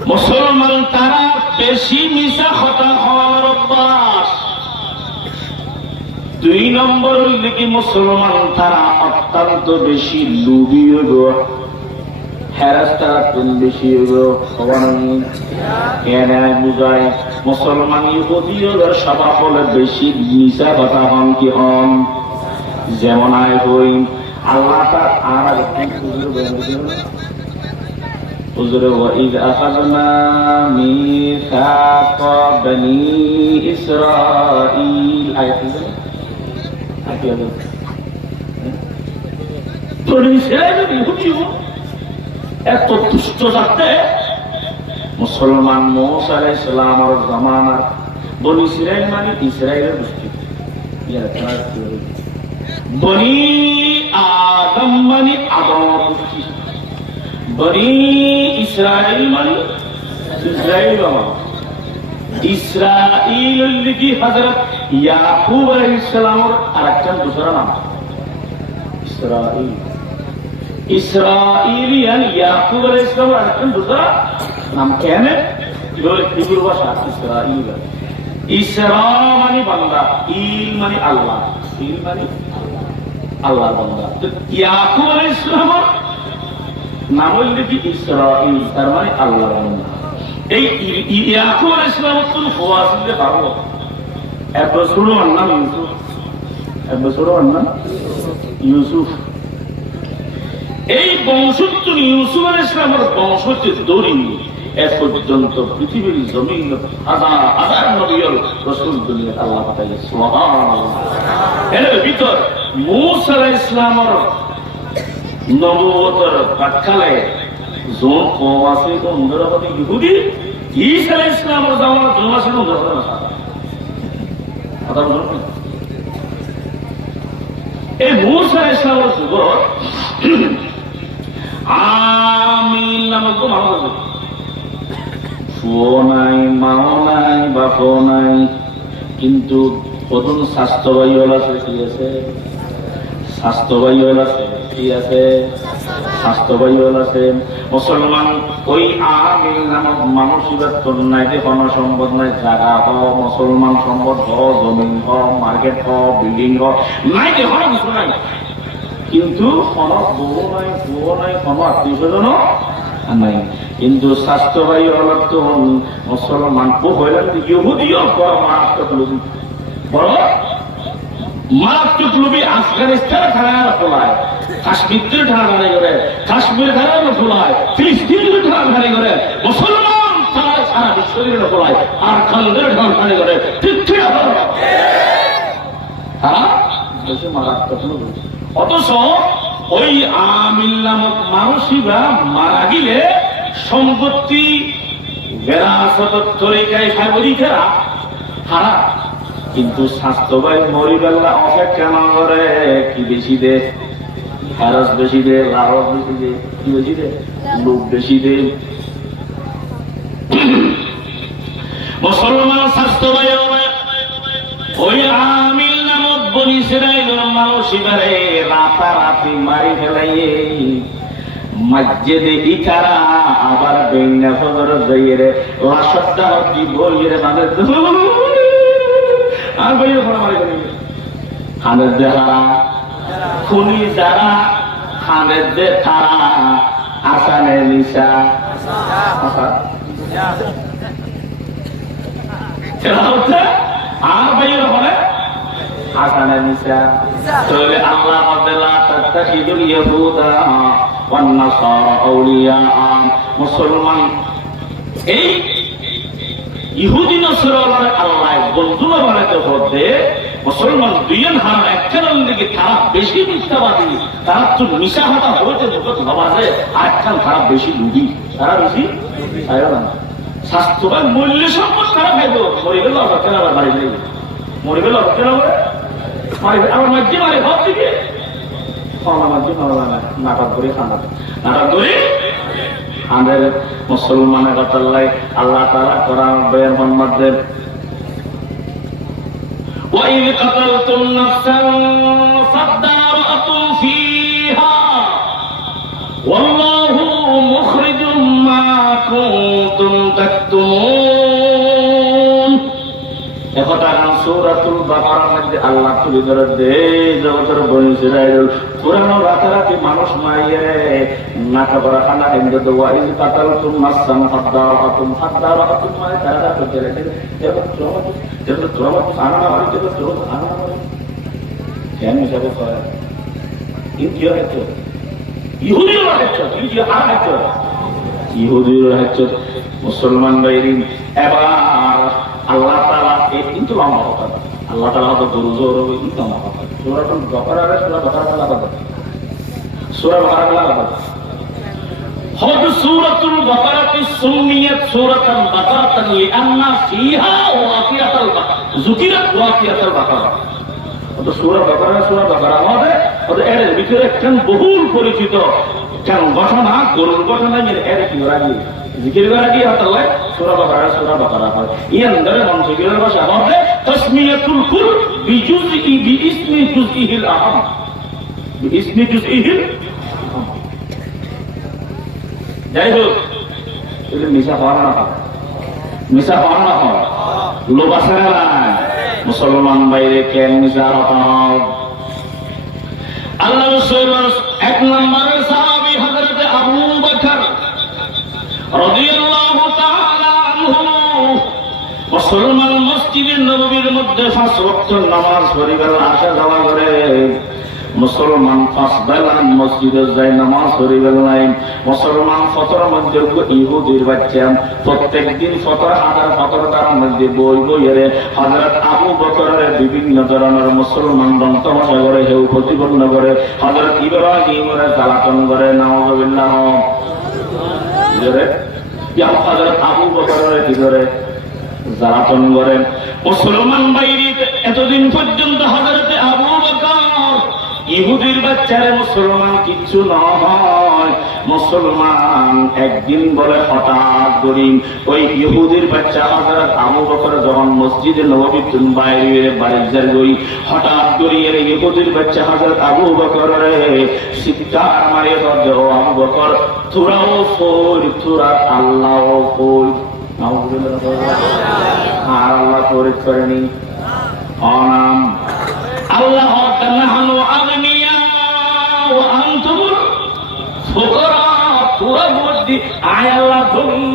মুসলমান তারা বেশি মিশা কথা হওয়ার অভ্যাস দুই নম্বর হইলে কি মুসলমান তারা অত্যন্ত বেশি লোভী হইব হেরাস তারা বেশি হইব বুঝায় মুসলমান ইহুদিদের স্বভাব হলে বেশি মিশা কথা হন কি হন যেমন আয় হই আল্লাহ তার আর হুজুরে ওয়াইদ আখাযনা মিসাক বনি ইসরাঈল আয়াত বনি ইসরাঈল ইহুদি এত দুষ্ট থাকতে মুসলমান মূসা আলাইহিস সালামের জামানার বনি ইসরাঈল মানে ইসরাঈলের গোষ্ঠী বনি আদম মানে আদমের গোষ্ঠী বনি ইসরাঈল মানে ইসরাঈল ইসরাঈল লিখি হযরত ইয়াকুব আলাইহিস সালামের আরেকটা দুসরা নাম ইসরাঈল ইসরাঈলিয়ান ইয়াকুব আলাইহিস সালামের আরেকটা দুসরা নাম কেন ইব্রাহিম ভাষা ইসরাঈল ইসরা মানে বান্দা ইল মানে আল্লাহ ইল মানে আল্লাহর বান্দা ইয়াকুব আলাইহিস সালামের নাম হইল কি ইসরাঈল তার মানে আল্লাহর বান্দা এই ইয়াকুব আলাইহিস সালামের তো ফওয়াসিলে বারো এক বছরের নাম ইউসুফ এক বছরের নাম ইউসুফ এই বংশোত্তর ইউসুফ আলাইহিস সালামের বংশ হচ্ছে দড়ি এ পর্যন্ত পৃথিবীর জমিন হাজার হাজার নবী রাসূল দুনিয়া আল্লাহ পাঠাইছে সুবহানাল্লাহ এর ভিতর মূসা আলাইহিস সালামের নবুয়তের বাক্কালে জোন কম আছে তো উন্দরপতি ইহুদি ঈসা আলাইহিস সালামের জামানাত জোন আছে তো উন্দরপতি কথা বলুন এই মূসা আলাইহিস সালামের যুগ আমিন নামক মানুষ ফুও নাই মাও নাই বাপও নাই কিন্তু প্রথম স্বাস্থ্যবাহী হল কি আছে স্বাস্থ্যবাহী আছে, কি আছে? স্বাস্থ্যবাহী আছে। মুসলমান ওই আমিল নামক মানুষের তোর নাই যে কোনো সম্পদ নাই, জায়গা হ, মুসলমান সম্পদ হ, জমিন হ, মার্কেট হ, বিল্ডিং হ, নাই যে কোনো কিছু নাই। কিন্তু কোনো বউ নাই, বউ নাই, কোনো আত্মীয় স্বজনও নাই। কিন্তু স্বাস্থ্যবাহী হল তো মুসলমান ও হইলেন ইহুদিও মারাত্মক লোভী, বড় মারাত্মক লোভী। আফগানিস্তান ঠাড়া খোলায়, কাশ্মীর ঠাড়াঠাড়ি করে, কাশ্মীর ঠাড়া খোলায়, ফিলিস্তিন ঠাড়াঠাড়ি করে, মুসলমান তারা সারা বিশ্ব খোলায়, আর খানদের ঠাড়াঠাড়ি করে। ঠিক ঠিক তারা বেশি মারাত্মক লোভী। অথচ ওই আমিল নামক মানুষরা মারা গেলে সম্পত্তি বেরাসত তরিকায় সাগরিকেরা হারা, কিন্তু স্বাস্থ্যবাহী মরিবেলা অপেক্ষা না করে কি বেশি দে, খরচ বেশি দে, লাভ বেশি দে, কি বেশি দে, লোক বেশি দে। মুসলমান স্বাস্থ্যবাহী ওই আমিল নামক বনি ইসরাইলের মানুষেরারে রাতারাতি মারি ফেলাইয়ে মসজিদে ইকারা আবার বেঙ্গা ফজর যাইরে লাশটা হদি বইরে মানে আর বইরে ফোন মারি করি খানের দেহারা খুনি যারা খানের দে তারা আসানে নিশা আসা সেটা হচ্ছে আর বাইরে হলে আসানে নিশা। তাহলে আল্লাহ আব্দুল্লাহ তাত্তাকিদুল ইয়াহুদা ওয়ান নাসারা আউলিয়া। মুসলমান এই ইহুদি নসরার আল্লাহ বন্ধু বানাতে হতে মুসলমান দুইজন হার একখানের দিকে তারা বেশি মিথ্যাবাদী, তারা তো মিশা হাতা হইতে মুখত নবাজে, আরেকখান তারা বেশি লুবি, তারা বেশি স্বাস্থ্যবান মূল্য সম্পদ তারা খাইব। মরে গেল আবার কেন আবার বাড়ি যাইব, মরে গেল কেন আবার মাঝে মারে ভাব দিকে মাঝে নাটক করে খানা নাটক করে আমাদের মুসলমানের কথা আল্লাহ তাআলা কোরআন বয়ান মোহাম্মদের وَإِذْ قَتَلْتُمْ نَفْسًا فَادَّارَأْتُمْ فِيهَا وَاللَّهُ مُخْرِجٌ مَا كُنتُمْ تَكْتُمُونَ। একথা সূরাতুল বাকারার মধ্যে আল্লাহ তুলে ধরে দে জগতের বনি ইসরাইল পুরানো রাতারাতি মানুষ মারিয়ে নাকা করা খানা হিন্দু দোয়া ইজ কাতালতুম নাফসান ফাদারাতুম মানে তারা করতে রেখে দেখো তোরা খানা না মারি দেখো তোরা খানা না মারি কেন সব করে ইন্ডিয়া হচ্ছে ইহুদিও হচ্ছে, ইন্ডিয়া আর হচ্ছে ইহুদিও হচ্ছে। মুসলমান বাইরে এবার আল্লাহ তাআলা এই কিন্তু লম্বা কথা, আল্লাহ তাআলা তো দুরুজোর কিন্তু লম্বা কথা। সূরাতুল বাকারার সূরা বাকারা হদ সূরাতুল বাকারা সুমিয়াত সূরাতুল বাকারা লিআন্না ফিহা ওয়াকিয়াতুল বাকারা যুকিরাত ওয়াকিয়াতুল বাকারা। তো সূরা বাকারা হবে ওদের এর ভিতরে একখান বহুল পরিচিত কেন ঘটনা, গরুর ঘটনা এর কি রাজি জিকির করা কি আল্লাহ সূরা বাকারা হয়। এর ধরে মনসিকের ভাষা হবে তাসমিয়াতুল কুল বিজুজই বিইসমি জুজইহিল আহম, বিইসমি জুজইহিল আহম। যাই হোক এটা মিশা হওয়া না হয়, মিশা হওয়া না হয়, লোক আছে না মুসলমান বাইরে কেন মিশা হয়। আল্লাহ রাসূলের এক নম্বরের সাহাবী হযরত আবু বকর রাদিয়াল্লাহু তাআলা আনহু মুসলমান মসজিদে নববীর মধ্যে 5 ওয়াক্ত নামাজ পড়িবার আশা যাওয়া করে। মুসলমান 5 বেলা মসজিদে যায় নামাজ পড়িবার নাই। মুসলমান ফতর মধ্যে ইহুদির বাচ্চা প্রত্যেক দিন ফতর আদার ফতর তার মধ্যে বইরে হযরত আবু বকরের বিভিন্ন ধরনের মুসলমান দন্তমশা করে হেউ প্রতিপন্ন করে হযরত ইব্রাহিমের জ্বালাতন করে নাউযুবিল্লাহ হযরত আবু বকরের কি করে জ্বালাতন করেন। মুসলমান বাইরে এতদিন পর্যন্ত হযরত আবু বকর ইহুদির বাচ্চারে মুসলমান কিচ্ছু নয়। মুসলমান একদিন বলে হঠাৎ করি ওই ইহুদির বাচ্চা হযরত আবু বকর যখন মসজিদে নববী বাইরে বাড়ির গই হঠাৎ করি এর ইহুদির বাচ্চা হযরত আবু বকর রে চিৎকার মারে বলে ও আবু বকর তোরাও ফোর তোরা আল্লাহও ফোর। আর আল্লাহ ফোরিত করেনি অনাম আল্লাহ নাহনু আগনিয়া ওয়া আনতুম ফুকারা। তোরা বলতি আয় আল্লাহ তুমি,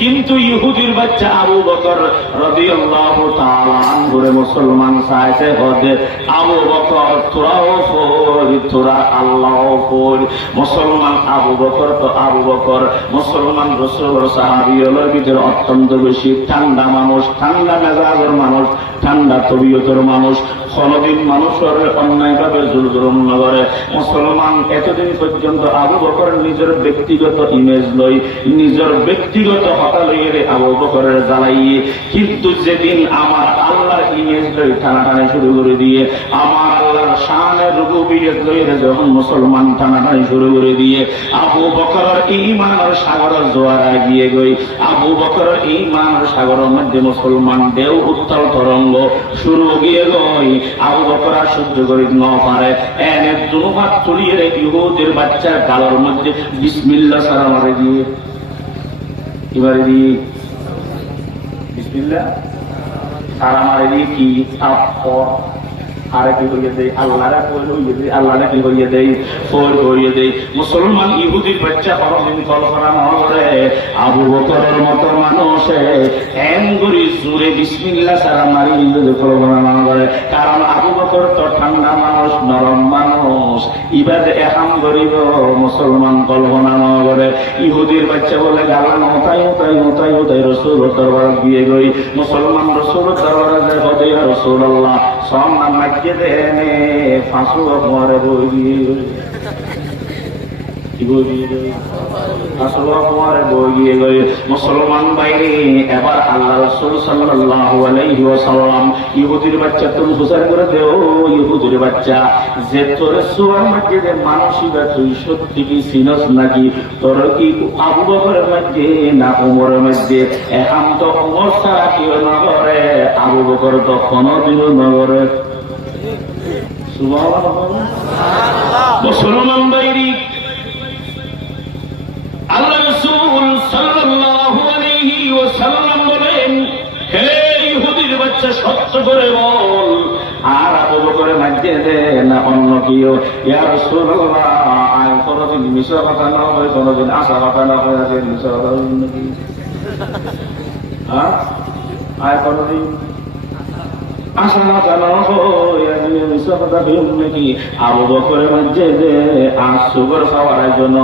কিন্তু ইহুদির বাচ্চা আবু বকর রাদিয়াল্লাহু তাআলা আনহুরে মুসলমান চাইতে হদে আবু বকর তোরাও ফোর তোরা আল্লাহও ফোর। মুসলমান আবু বকর তো আবু বকর মুসলমান রাসূলের সাহাবীদের ভিতরে অত্যন্ত বেশি ঠান্ডা মানুষ, ঠান্ডা মেজাজের মানুষ, ঠান্ডা তবিয়তের মানুষ। কোনদিন মানুষের অন্যায়ভাবে জুলুম না করে। মুসলমান এতদিন পর্যন্ত আবু বকর নিজের ব্যক্তিগত ইমেজ লই, নিজের ব্যক্তিগত হতা লইয়ে আবু বকরের জ্বালাইয়ে, কিন্তু যেদিন আমার আল্লাহর ইমেজ লই টানাটানি শুরু করে দিয়ে, আমার আল্লাহর শানের রুবুবিয়ত লইয়ে যখন মুসলমান টানাটানি শুরু করে দিয়ে, আবু বকরের ঈমানের সাগরের জোয়ার গিয়ে গই। আবু বকরের ঈমানের সাগরের মধ্যে মুসলমান ঢেউ উত্তাল তরঙ্গ শুরু গিয়ে গই। আবু বকর আর সহ্য করি না পারে, এনে দুনো হাত তুলিয়ে রে ইহুদের বাচ্চার গালের মধ্যে বিসমিল্লাহ সারা মারে দিয়ে এবারে দিয়ে বিসমিল্লাহ সারা মারে দিয়ে কি আরে কি করিয়ে দেয় আল্লাহরা করিয়ে দেয়, আল্লাহরা কি করিয়ে দেয় ফোর করিয়ে দেয়। মুসলমান ইহুদির বাচ্চা হরদিন কল্পনা না করে আবু বকরের মতো মানুষে এম করি জোরে বিসমিল্লাহ সারা মারি কল্পনা না করে, কারণ আবু বকর তো ঠান্ডা মানুষ, নরম মানুষ, ইবাদে একাম করিব মুসলমান কল্পনা না করে। ইহুদির বাচ্চা বলে গালা নতাই ওতাই ওতাই ওতাই রাসূলের দরবার দিয়ে গই। মুসলমান রাসূলের দরবারে যায় হদে ইয়া রাসূলুল্লাহ সব নাম দেনে ফাঁসু আপনারে বই মুসলমান বাইরে এবার আল্লাহ রাসূল সাল্লাল্লাহু আলাইহি ওয়াসাল্লাম ইহুদির বাচ্চা তুমি হুসার করে দেও। ইহুদির বাচ্চা যে তোর সুয়ার মধ্যে মানসিক তুই সত্যি কি চিনস নাকি? তোর কি আবু বকরের মধ্যে না ওমরের মধ্যে? এখন তো ওমর ছাড়া কেউ না করে, আবু বকর তো কোনোদিনও না করে। মুসলমান বাইরে আল্লাহ রাসূল সাল্লাল্লাহু আলাইহি ওয়াসাল্লাম বলেন, হে ইহুদির বাচ্চা সত্য করে বল আর আবু বকরের মধ্যে দে না অন্য কেউ? ইয়া রাসূলুল্লাহ আয় কোনদিন মিছা কথা না হয়, কোনদিন আশা কথা না হয়, আজ মিছা কথা নাকি? হ্যাঁ আয় কোনদিন আশা কথা না হয়, আজ মিছা কথা কেউ নাকি? আবু বকরের মধ্যে দে আর সুগর খাওয়ার জন্য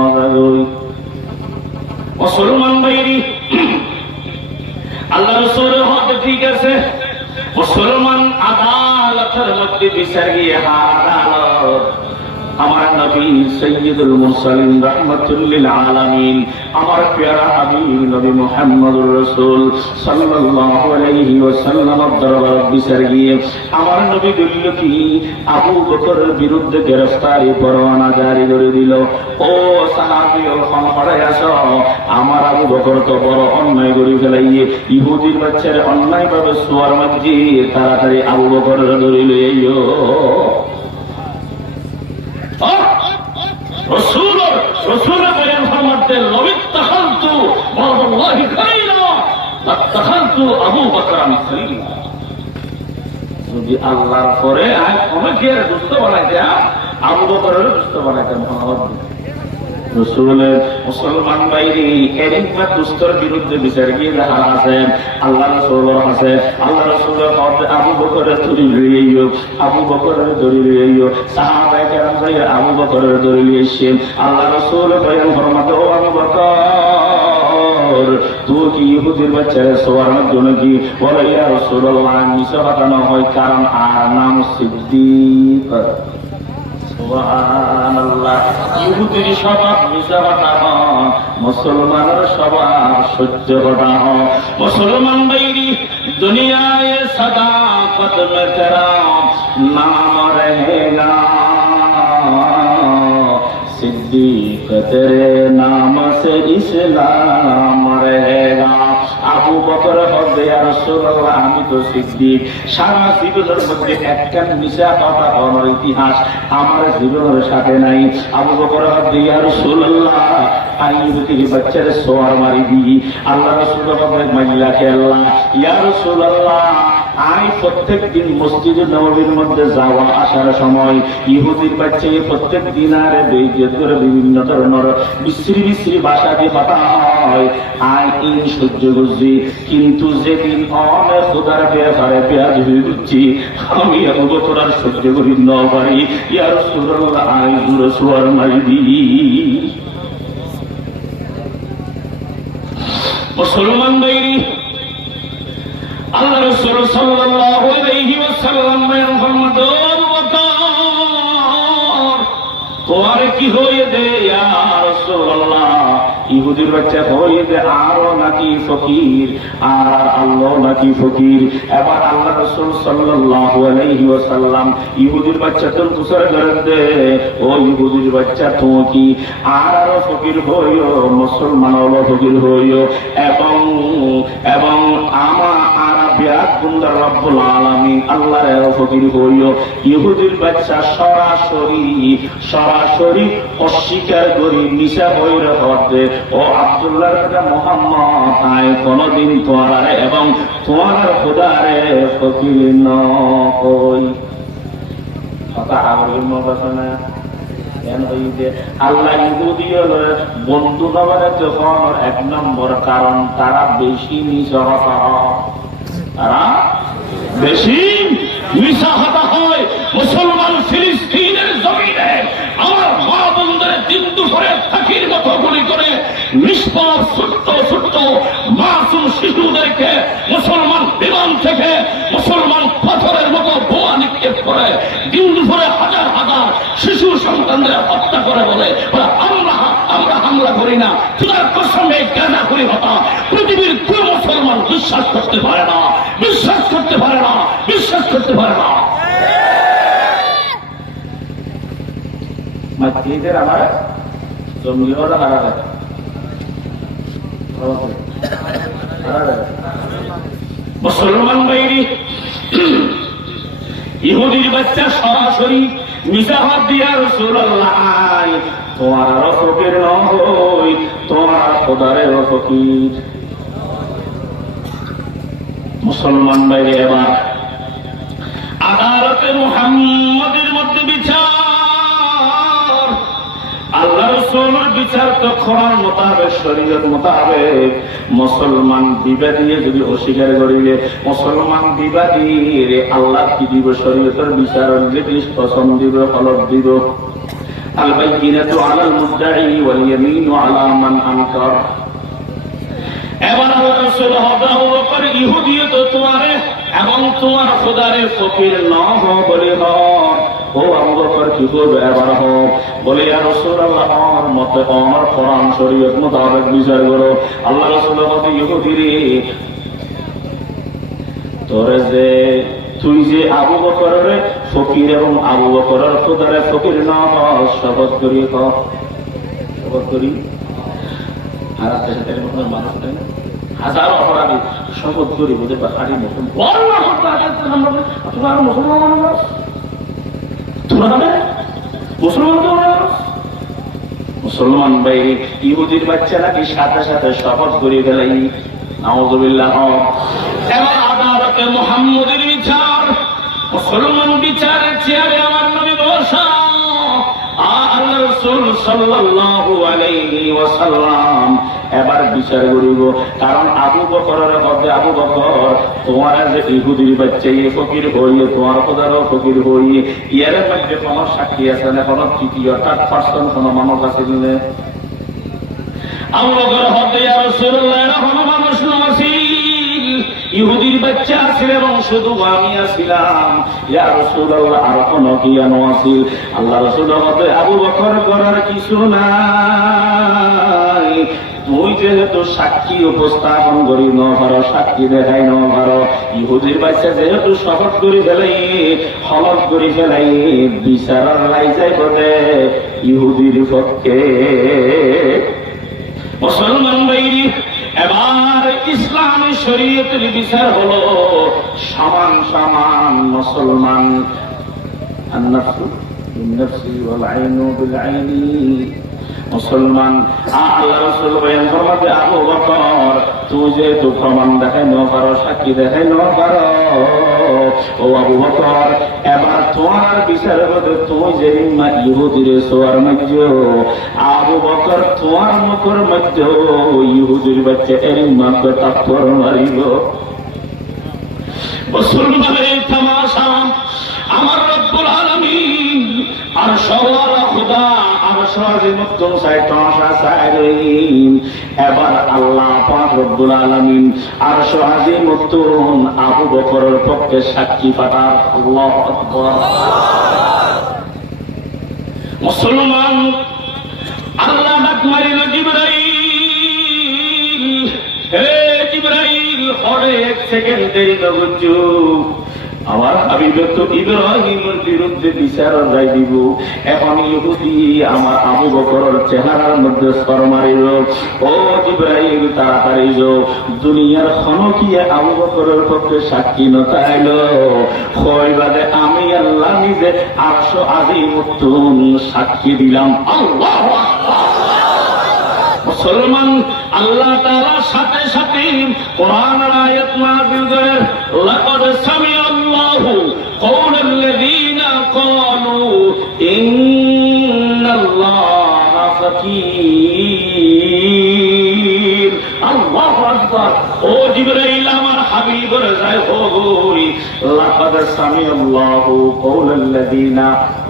মুসলমান বাইরি আল্লাহ রাসূলের হতে ঠিক আছে। মুসলমান আদালতের মধ্যে বিচার গিয়ে আদালত আমার নবী সাইয়্যিদুল মুরসালিন রাহমাতুল লিল আলামিন আমার প্যারা হাবিব নবী মুহাম্মদুর রাসূল সাল্লাল্লাহু আলাইহি ওয়াসাল্লাম দরবার বিচার গিয়ে আমার নবী বলল কি আবু বকরের বিরুদ্ধে গ্রেফতারি পরোয়ানা জারি করে দিল। ও সাহাবীরা ক্ষমা আসো, আমার আবু বকর তো বড় অন্যায় করে ফেলাইয়ে ইহুদির বাচ্চার অন্যায়ভাবে সুয়ার মধ্যে তাড়াতাড়ি আবু বকরের ধরে লইও। রসুলের বয়ান ফরমাতে লবিত্তাখালতু ওয়াল্লাহি খাইরা লাত্তাখালতু আবু বকরান খালিলা। যদি আল্লাহর পরে আয় আমাকে দুষ্ট বানাইতে আবু বকরের দুষ্ট বানাইতে মোহাম্মদ রসুলের মুসলমান বাইরে এরিকবার দুষ্টর বিরুদ্ধে বিচার গিয়ে দেখা আছে আল্লাহ রসুলের আছে। আল্লাহ রসুলের আবু বকরের ধরি লইও, আবু বকরের ধরি লইও, সাহাবায়ে কেরাম যাইয়া আবু বকরের ধরি লইছে। আল্লাহ রসুল বয়ান ফরমাতে ও আবু বকর তুই কি ইহুদির বাচ্চারে সোয়ার জন্য কি? বলে ইয়া রাসূলুল্লাহ মিছা কথা না হয়, কারণ আর নাম সিদ্দিক। সুবহানাল্লাহ। ইহুদির স্বভাব মিছা কথা হয়, মুসলমানের স্বভাব সত্য কথা হয়। মুসলমান বাইরি দুনিয়ায় সাদাকত মে তেরা নাম রহেগা, सिद्दीक तेरे नाम से इस्लाम रहेगा। আবু বকর বলে ইয়া রাসূলুল্লাহ আমি তো সিদ্দিক, সারা জীবনের মধ্যে একটা মিছা কথা বলার ইতিহাস আমার জীবনের সাথে নাই। আবু বকর বলে ইয়া রাসূলুল্লাহ আমি ইহুদির বাচ্চারে সোয়ার মারি দিই। আল্লাহ রাসূল বলে মাইলা খেলা ইয়া রাসূলুল্লাহ আমি প্রত্যেক দিন মসজিদে নববীর মধ্যে যাওয়া আসার সময় ইহুদির বাচ্চাকে প্রত্যেক দিন আর বেইজ্জত করে বিভিন্ন ধরনের বিশ্রী বিশ্রী ভাষা দিয়ে কথা হয়, আর এই সহ্য করছি। কিন্তু যেদিন অনেক খোদার ব্যাপারে পেঁয়াজ হয়ে ঘুরছি আমি আবু বকর আর সহ্য করি না পারি। ইয়া রাসূলুল্লাহ আমি দূরে সোয়ার মারি দিই। মুসলমান ভাইরি আল্লাহ রাসূল সাল্লাল্লাহু আলাইহি ওয়াসাল্লাম ফরমাতো আবু বকর তোমার কি হয়ে দে ইয়া রাসূলুল্লাহ, ইহুদির বাচ্চা হয়ে দে আরো নাকি ফকির, আর আল্লাহ নাকি ফকির। এবার আল্লাহ রাসূল সাল্লাল্লাহু আলাইহি ওয়াসাল্লাম ইহুদির বাচ্চা তো কুসর করে দে ও ইহুদির বাচ্চা তুমি কি আরো ফকির হইও, মুসলমান হলো ফকির হইও, এবং এবং আমার রব্বুল আলামিন আল্লাহর ফকির হইও। ইহুদির বাচ্চা সরাসরি অস্বীকার করি মিশা হইর হতে ও আব্দুল্লাহর কথা মুহাম্মদ আই কোনদিন তোমার এবং তোমার খোদারে ফকির নই। কথা আমার কথা না আল্লাহ ইহুদি বন্ধু নবরে যখন এক নম্বর কারণ তারা বেশি মিশা হতা হয়, তারা বেশি মিশা হতা হয়। মুসলমান ফিলিস্তিনের জমিনে আমার মা বন্ধুরে দিন দুপুরে ফাঁকির মতো গুলি করে নিষ্পাপ ছোট্ট ছোট্ট মাসুম শিশুদেরকে মুসলমান বিমান থেকে মুসলমান পাথরের মতো বোয়া নিক্ষেপ করে দিন দুপুরে হাজার হাজার শিশু সন্তানদের হত্যা করে বলে আমরা হামলা করি না, তোদের কসমে গাঁজা করি হতা পৃথিবীর কোন মুসলমান বিশ্বাস করতে পারে না, বিশ্বাস করতে পারে না, বিশ্বাস করতে পারে না। মাতৃদের আমার জমি হলো হারা মুসলমান বাইরি ইহুদির বাচ্চা সরাসরি মিজাহাত দিয়া রাসূলুল্লাহ তোমার ফকির নই, তোমার খোদারের ফকির। মুসলমান বাইরে এবার আদালতে মুহাম্মাদের মধ্যে বিচার, আল্লাহ রাসূলের বিচার তো কোরআন মোতাবেক শরীয়ত মোতাবেক মুসলমান বিবাদীয়ে যদি অস্বীকার করিলে মুসলমান বিবাদীর আল্লাহ কি দিব, শরীয়তের বিচার নির্দেশ পছন্দ দিব, ফলক দিব। আল বাইয়িনাতু আলাল মুদ্দাঈ ওয়াল ইয়ামিনু আলা মান আনকার। এবার আল্লাহ রাসূল আবু বকর ইহুদিয়ত তোমারে এবং তোমার খোদারে ফকির না হও বলে ও আবু বকর কি করবে এবার হোক বলে ইয়া রাসূলুল্লাহ আমার মতে আমার কোরআন শরীয়ত মোতাবেক বিচার করো। আল্লাহ রাসূল বলে ইহুদি রে তোরে যে তুই যে আবু বকরের ফকির এবং আবু বকরের খোদারে ফকির না হও শপথ করি শপথ করি। আর দেশের মধ্যে মানুষ নেই হাজারো অপরাধী শপথ করি বোধ পাহাড়ি মতন তোমার মুসলমান মুসলমান ভাই ইহুদির বাচ্চা নাকি সাথে সাথে শপথ করে ফেলাই নাউযুবিল্লাহ। এবার আদালতে মুহাম্মদের বিচার, মুসলমান বিচারের চেয়ারে আমার নবী বসা। আল্লাহ রাসূল সাল্লাল্লাহু আলাইহি ওয়াসাল্লাম এবার বিচার করিব, কারণ আবু বকরের মধ্যে আবু বকর তোমার যে ইহুদির বাচ্চা এই ফকির হইয়ে তোমার খোদারও ফকির হইয়ে এর মধ্যে কোন সাক্ষী আছে না, কোন তৃতীয় থার্ড পারসন কোন মানুষ আছে কিনা? আবু বকর হতে ইয়া রাসূলুল্লাহ এরকম মানুষ নছিল, ইহুদির বাচ্চা ছিল এবং শুধু আমি ছিলাম। ইয়া রাসূলুল্লাহ আর কোন কি আছিল? আল্লাহ রাসূল হতে আবু বকর করার কিছু নাই, তুই যেহেতু সাক্ষী উপস্থাপন করি ন পারো, সাক্ষী দেখাই ন পারো, ইহুদির বাচ্চা যেহেতু শপথ করে ফেলাই, হলফ করে ফেলাই, বিচারের লাই যাই বলে ইহুদির পক্ষে। মুসলমান বাইরি, এবার ইসলামী শরীয়তের বিচার হলো সমান সমান মুসলমান। আন-নাফসু বিন-নাফসি ওয়াল আইনু বিল আইনি। মুসলমান আল্লাহ রাসূল বলেন ফরমাতে আবু বকর তুই যেহেতু প্রমাণ দেখাই ন পারো, সাক্ষী দেখাই ন পারো, ও আবু বকর এবার তোমার বিচার হবে তুই যে ইহুদির সোয়ার মধ্য, আবু বকর তোমার মুখের মধ্য ইহুদির বাচ্চা এর মাত্র তাপ্পর মারিব। মুসলমানের তামাশা আমার রব্বুল আলামিন আর সওয়ালা খুদা আর সওয়াজিমুত্তুম সাইতাশা সাইরিন। এবার আল্লাহ পাক রব্বুল আলামিন আর সওয়াজিমুত্তুম আবু বকরের পক্ষে সাক্ষী পাঠার। আল্লাহু আকবার। মুসলমান আল্লাহ ডাক মারিল জিবরাইল, হে জিবরাইল পরে এক সেকেন্ড দেরি করছো, আমার হাবিব তো ইব্রাহিমের বিরুদ্ধে বিচার রায় দিব। এখন ইহুদি আমার আবু বকরের চেহারার মধ্যে সর মারিল। ও জিবরাইল তাড়াতাড়ি যাও, দুনিয়ার খনকিয়ে আবু বকরের পক্ষে সাক্ষী নতাইল, কইবাদে আমি আল্লাহ নিজে 800 সাক্ষী দিলাম। আল্লাহু আকবার। মুসলমান আল্লাহ তাআলার সাথে সাথে কোরআনের আয়াত নাযিল করে, লাকাদ সামিআল্লাহু কওলাল্লাযীনা ক্বালু ইন্নাল্লাহা ফাকীর। আল্লাহু আকবার। ও জিবরাইল আমার হাবিবের যায় হই, লাকাদ সামিআল্লাহু কওলাল্লাযীনা,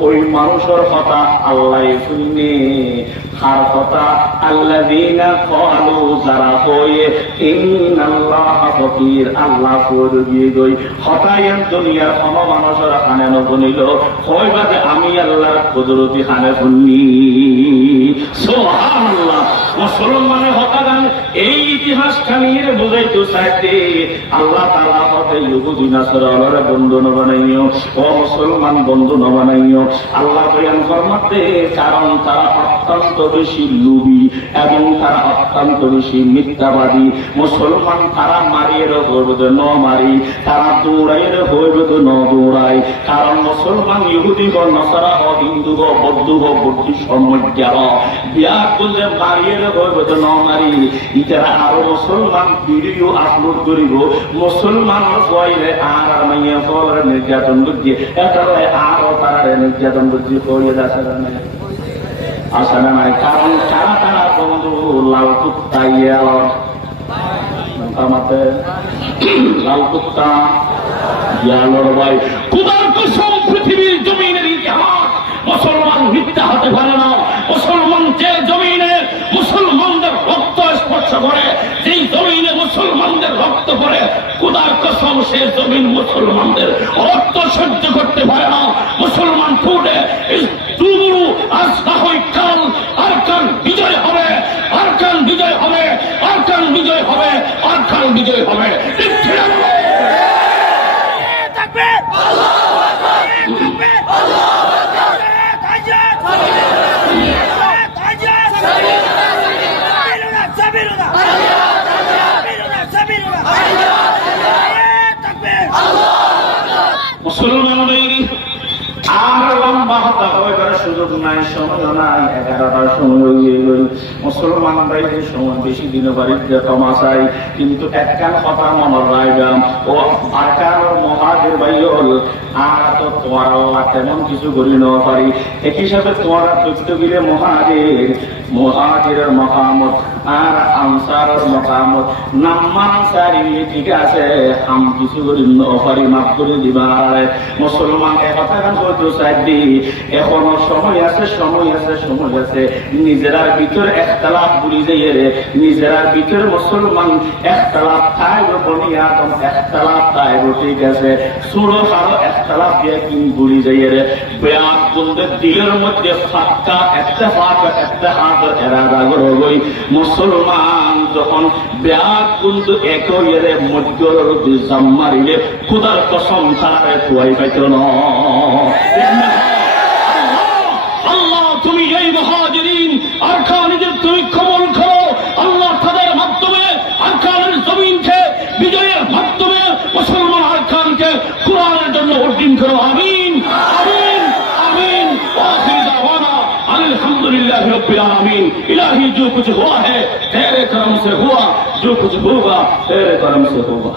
ওই মানুষের কথা আল্লাহ শুনে, আর কথা আল্লাযীনা ক্বালু যারা কয় ইন্নাল্লাহা ফাকীর, আল্লাহ ফরগি গই হতায়ন দুনিয়ার কোন মানুষের কানে নবনিল, কইবাদে আমি আল্লাহর কুদরতি কানে শুনি। সুবহানাল্লাহ। মুসলমানের হতাগান এই ইতিহাস খানির বুঝাইতে চাইতে আল্লাহ তাআলা হতে ইহুদি নাসারার বন্ধু ন বানাইও, ও মুসলমান বন্ধু ন বানাইও। আল্লাহ বয়ান ফরমাতে কারণ তারা অত্যন্ত বেশি লোভী এবং তারা অত্যন্ত বেশি মিথ্যাবাদী। মুসলমান তারা মারিয়ে হইবে ন মারি, তারা দৌড়াইয়ে হইবে ন দৌড়াই। কারণ মুসলমান ইহুদি গ নাসারা হ হিন্দু গ বৌদ্ধ গ বুদ্ধি সমজ্ঞা হ বিয়া করলে মারিয়ে হইবে ন মারি। ইতারা আরো মুসলমান ভিডিও আপলোড করিব, মুসলমান কইলে আর মাইয়া ফলের নির্যাতন বুদ্ধি এটারে আরো তারা নির্যাতন বুদ্ধি হয়ে যাচ্ছে না আসা না নাই। কারণ তারা তারা বন্ধু লাল কুত্তা আমাতে লাল কুত্তা ইয়ালোর ভাই কুদার কসম পৃথিবীর জমিনের ইতিহাস মুসলমান মিথ্যা হতে পারে না। মুসলমান যে জমিনে মুসলমানদের রক্ত স্পর্শ করে, যেই জমিনে মুসলমানদের রক্ত পড়ে, কুদার কসম সে জমিন মুসলমানদের রক্ত সহ্য করতে পারে না। মুসলমান ফুটে তুবুরু আজ না হয় কাল, আর কাল বিজয় হবে, আর কাল বিজয় হবে, আর কাল বিজয় হবে, আর কাল বিজয় হবে। মুসলমানের আর লম্বা হতা হইবার সুযোগ নাই, সময় নাই, 11টার সময় হয়ে গেল। মুসলমান বাইরে সময় বেশি দিন বাড়িতে তমাশাই, কিন্তু একখান কথা মনে রাখলাম, ও আকার মহাজের বাইর হল আর তো তোমার আল্লাহ তেমন কিছু করি না পারি। এক হিসাবে তোমার তথ্য গিলে মহাজের মকামত আর আনসারের মকামত নাম্মান সারি ঠিক আছে, আম কিছু করি পারি মাফ করে দিবা। মুসলমান একথা গান করতে চাই দি, এখনো সময় সময় আছে, সময় আছে, সময় আছে। নিজেরার ভিতর একতলাপ বুড়ি যাইয়ে রে, নিজেরার ভিতর মুসলমান একতলাপ খায় বনি আদম একতলাপ খায়, ঠিক আছে। সুরো সারো একতলাপ দিয়ে কিন বুড়ি যাইয়ে রে। বেয়াত বলতে দিলের মধ্যে ফাক্কা একটা হাত এরাদা গই মুসলমান যখন বেয়াত বলতে একই রে মধ্যর জাম মারিলে খুদার কসম তারে তুয়াই পাইত না। আল্লাহ তুমি এই মুহাজিরিন আরকানিদের তুমি কবুল করো আল্লাহ, তাদের মাধ্যমে আরকানের জমিনকে বিজয়ের মাধ্যমে মুসলমান আরকানকে কুরআনের জন্য অর্জন করো। আমিন আমিন আমিন। আখির দাওয়ানা अल्हम्दुलिल्लाह रब्बिल आलमीन। इलाही जो कुछ हुआ है तेरे करम से हुआ, जो कुछ होगा तेरे करम से होगा।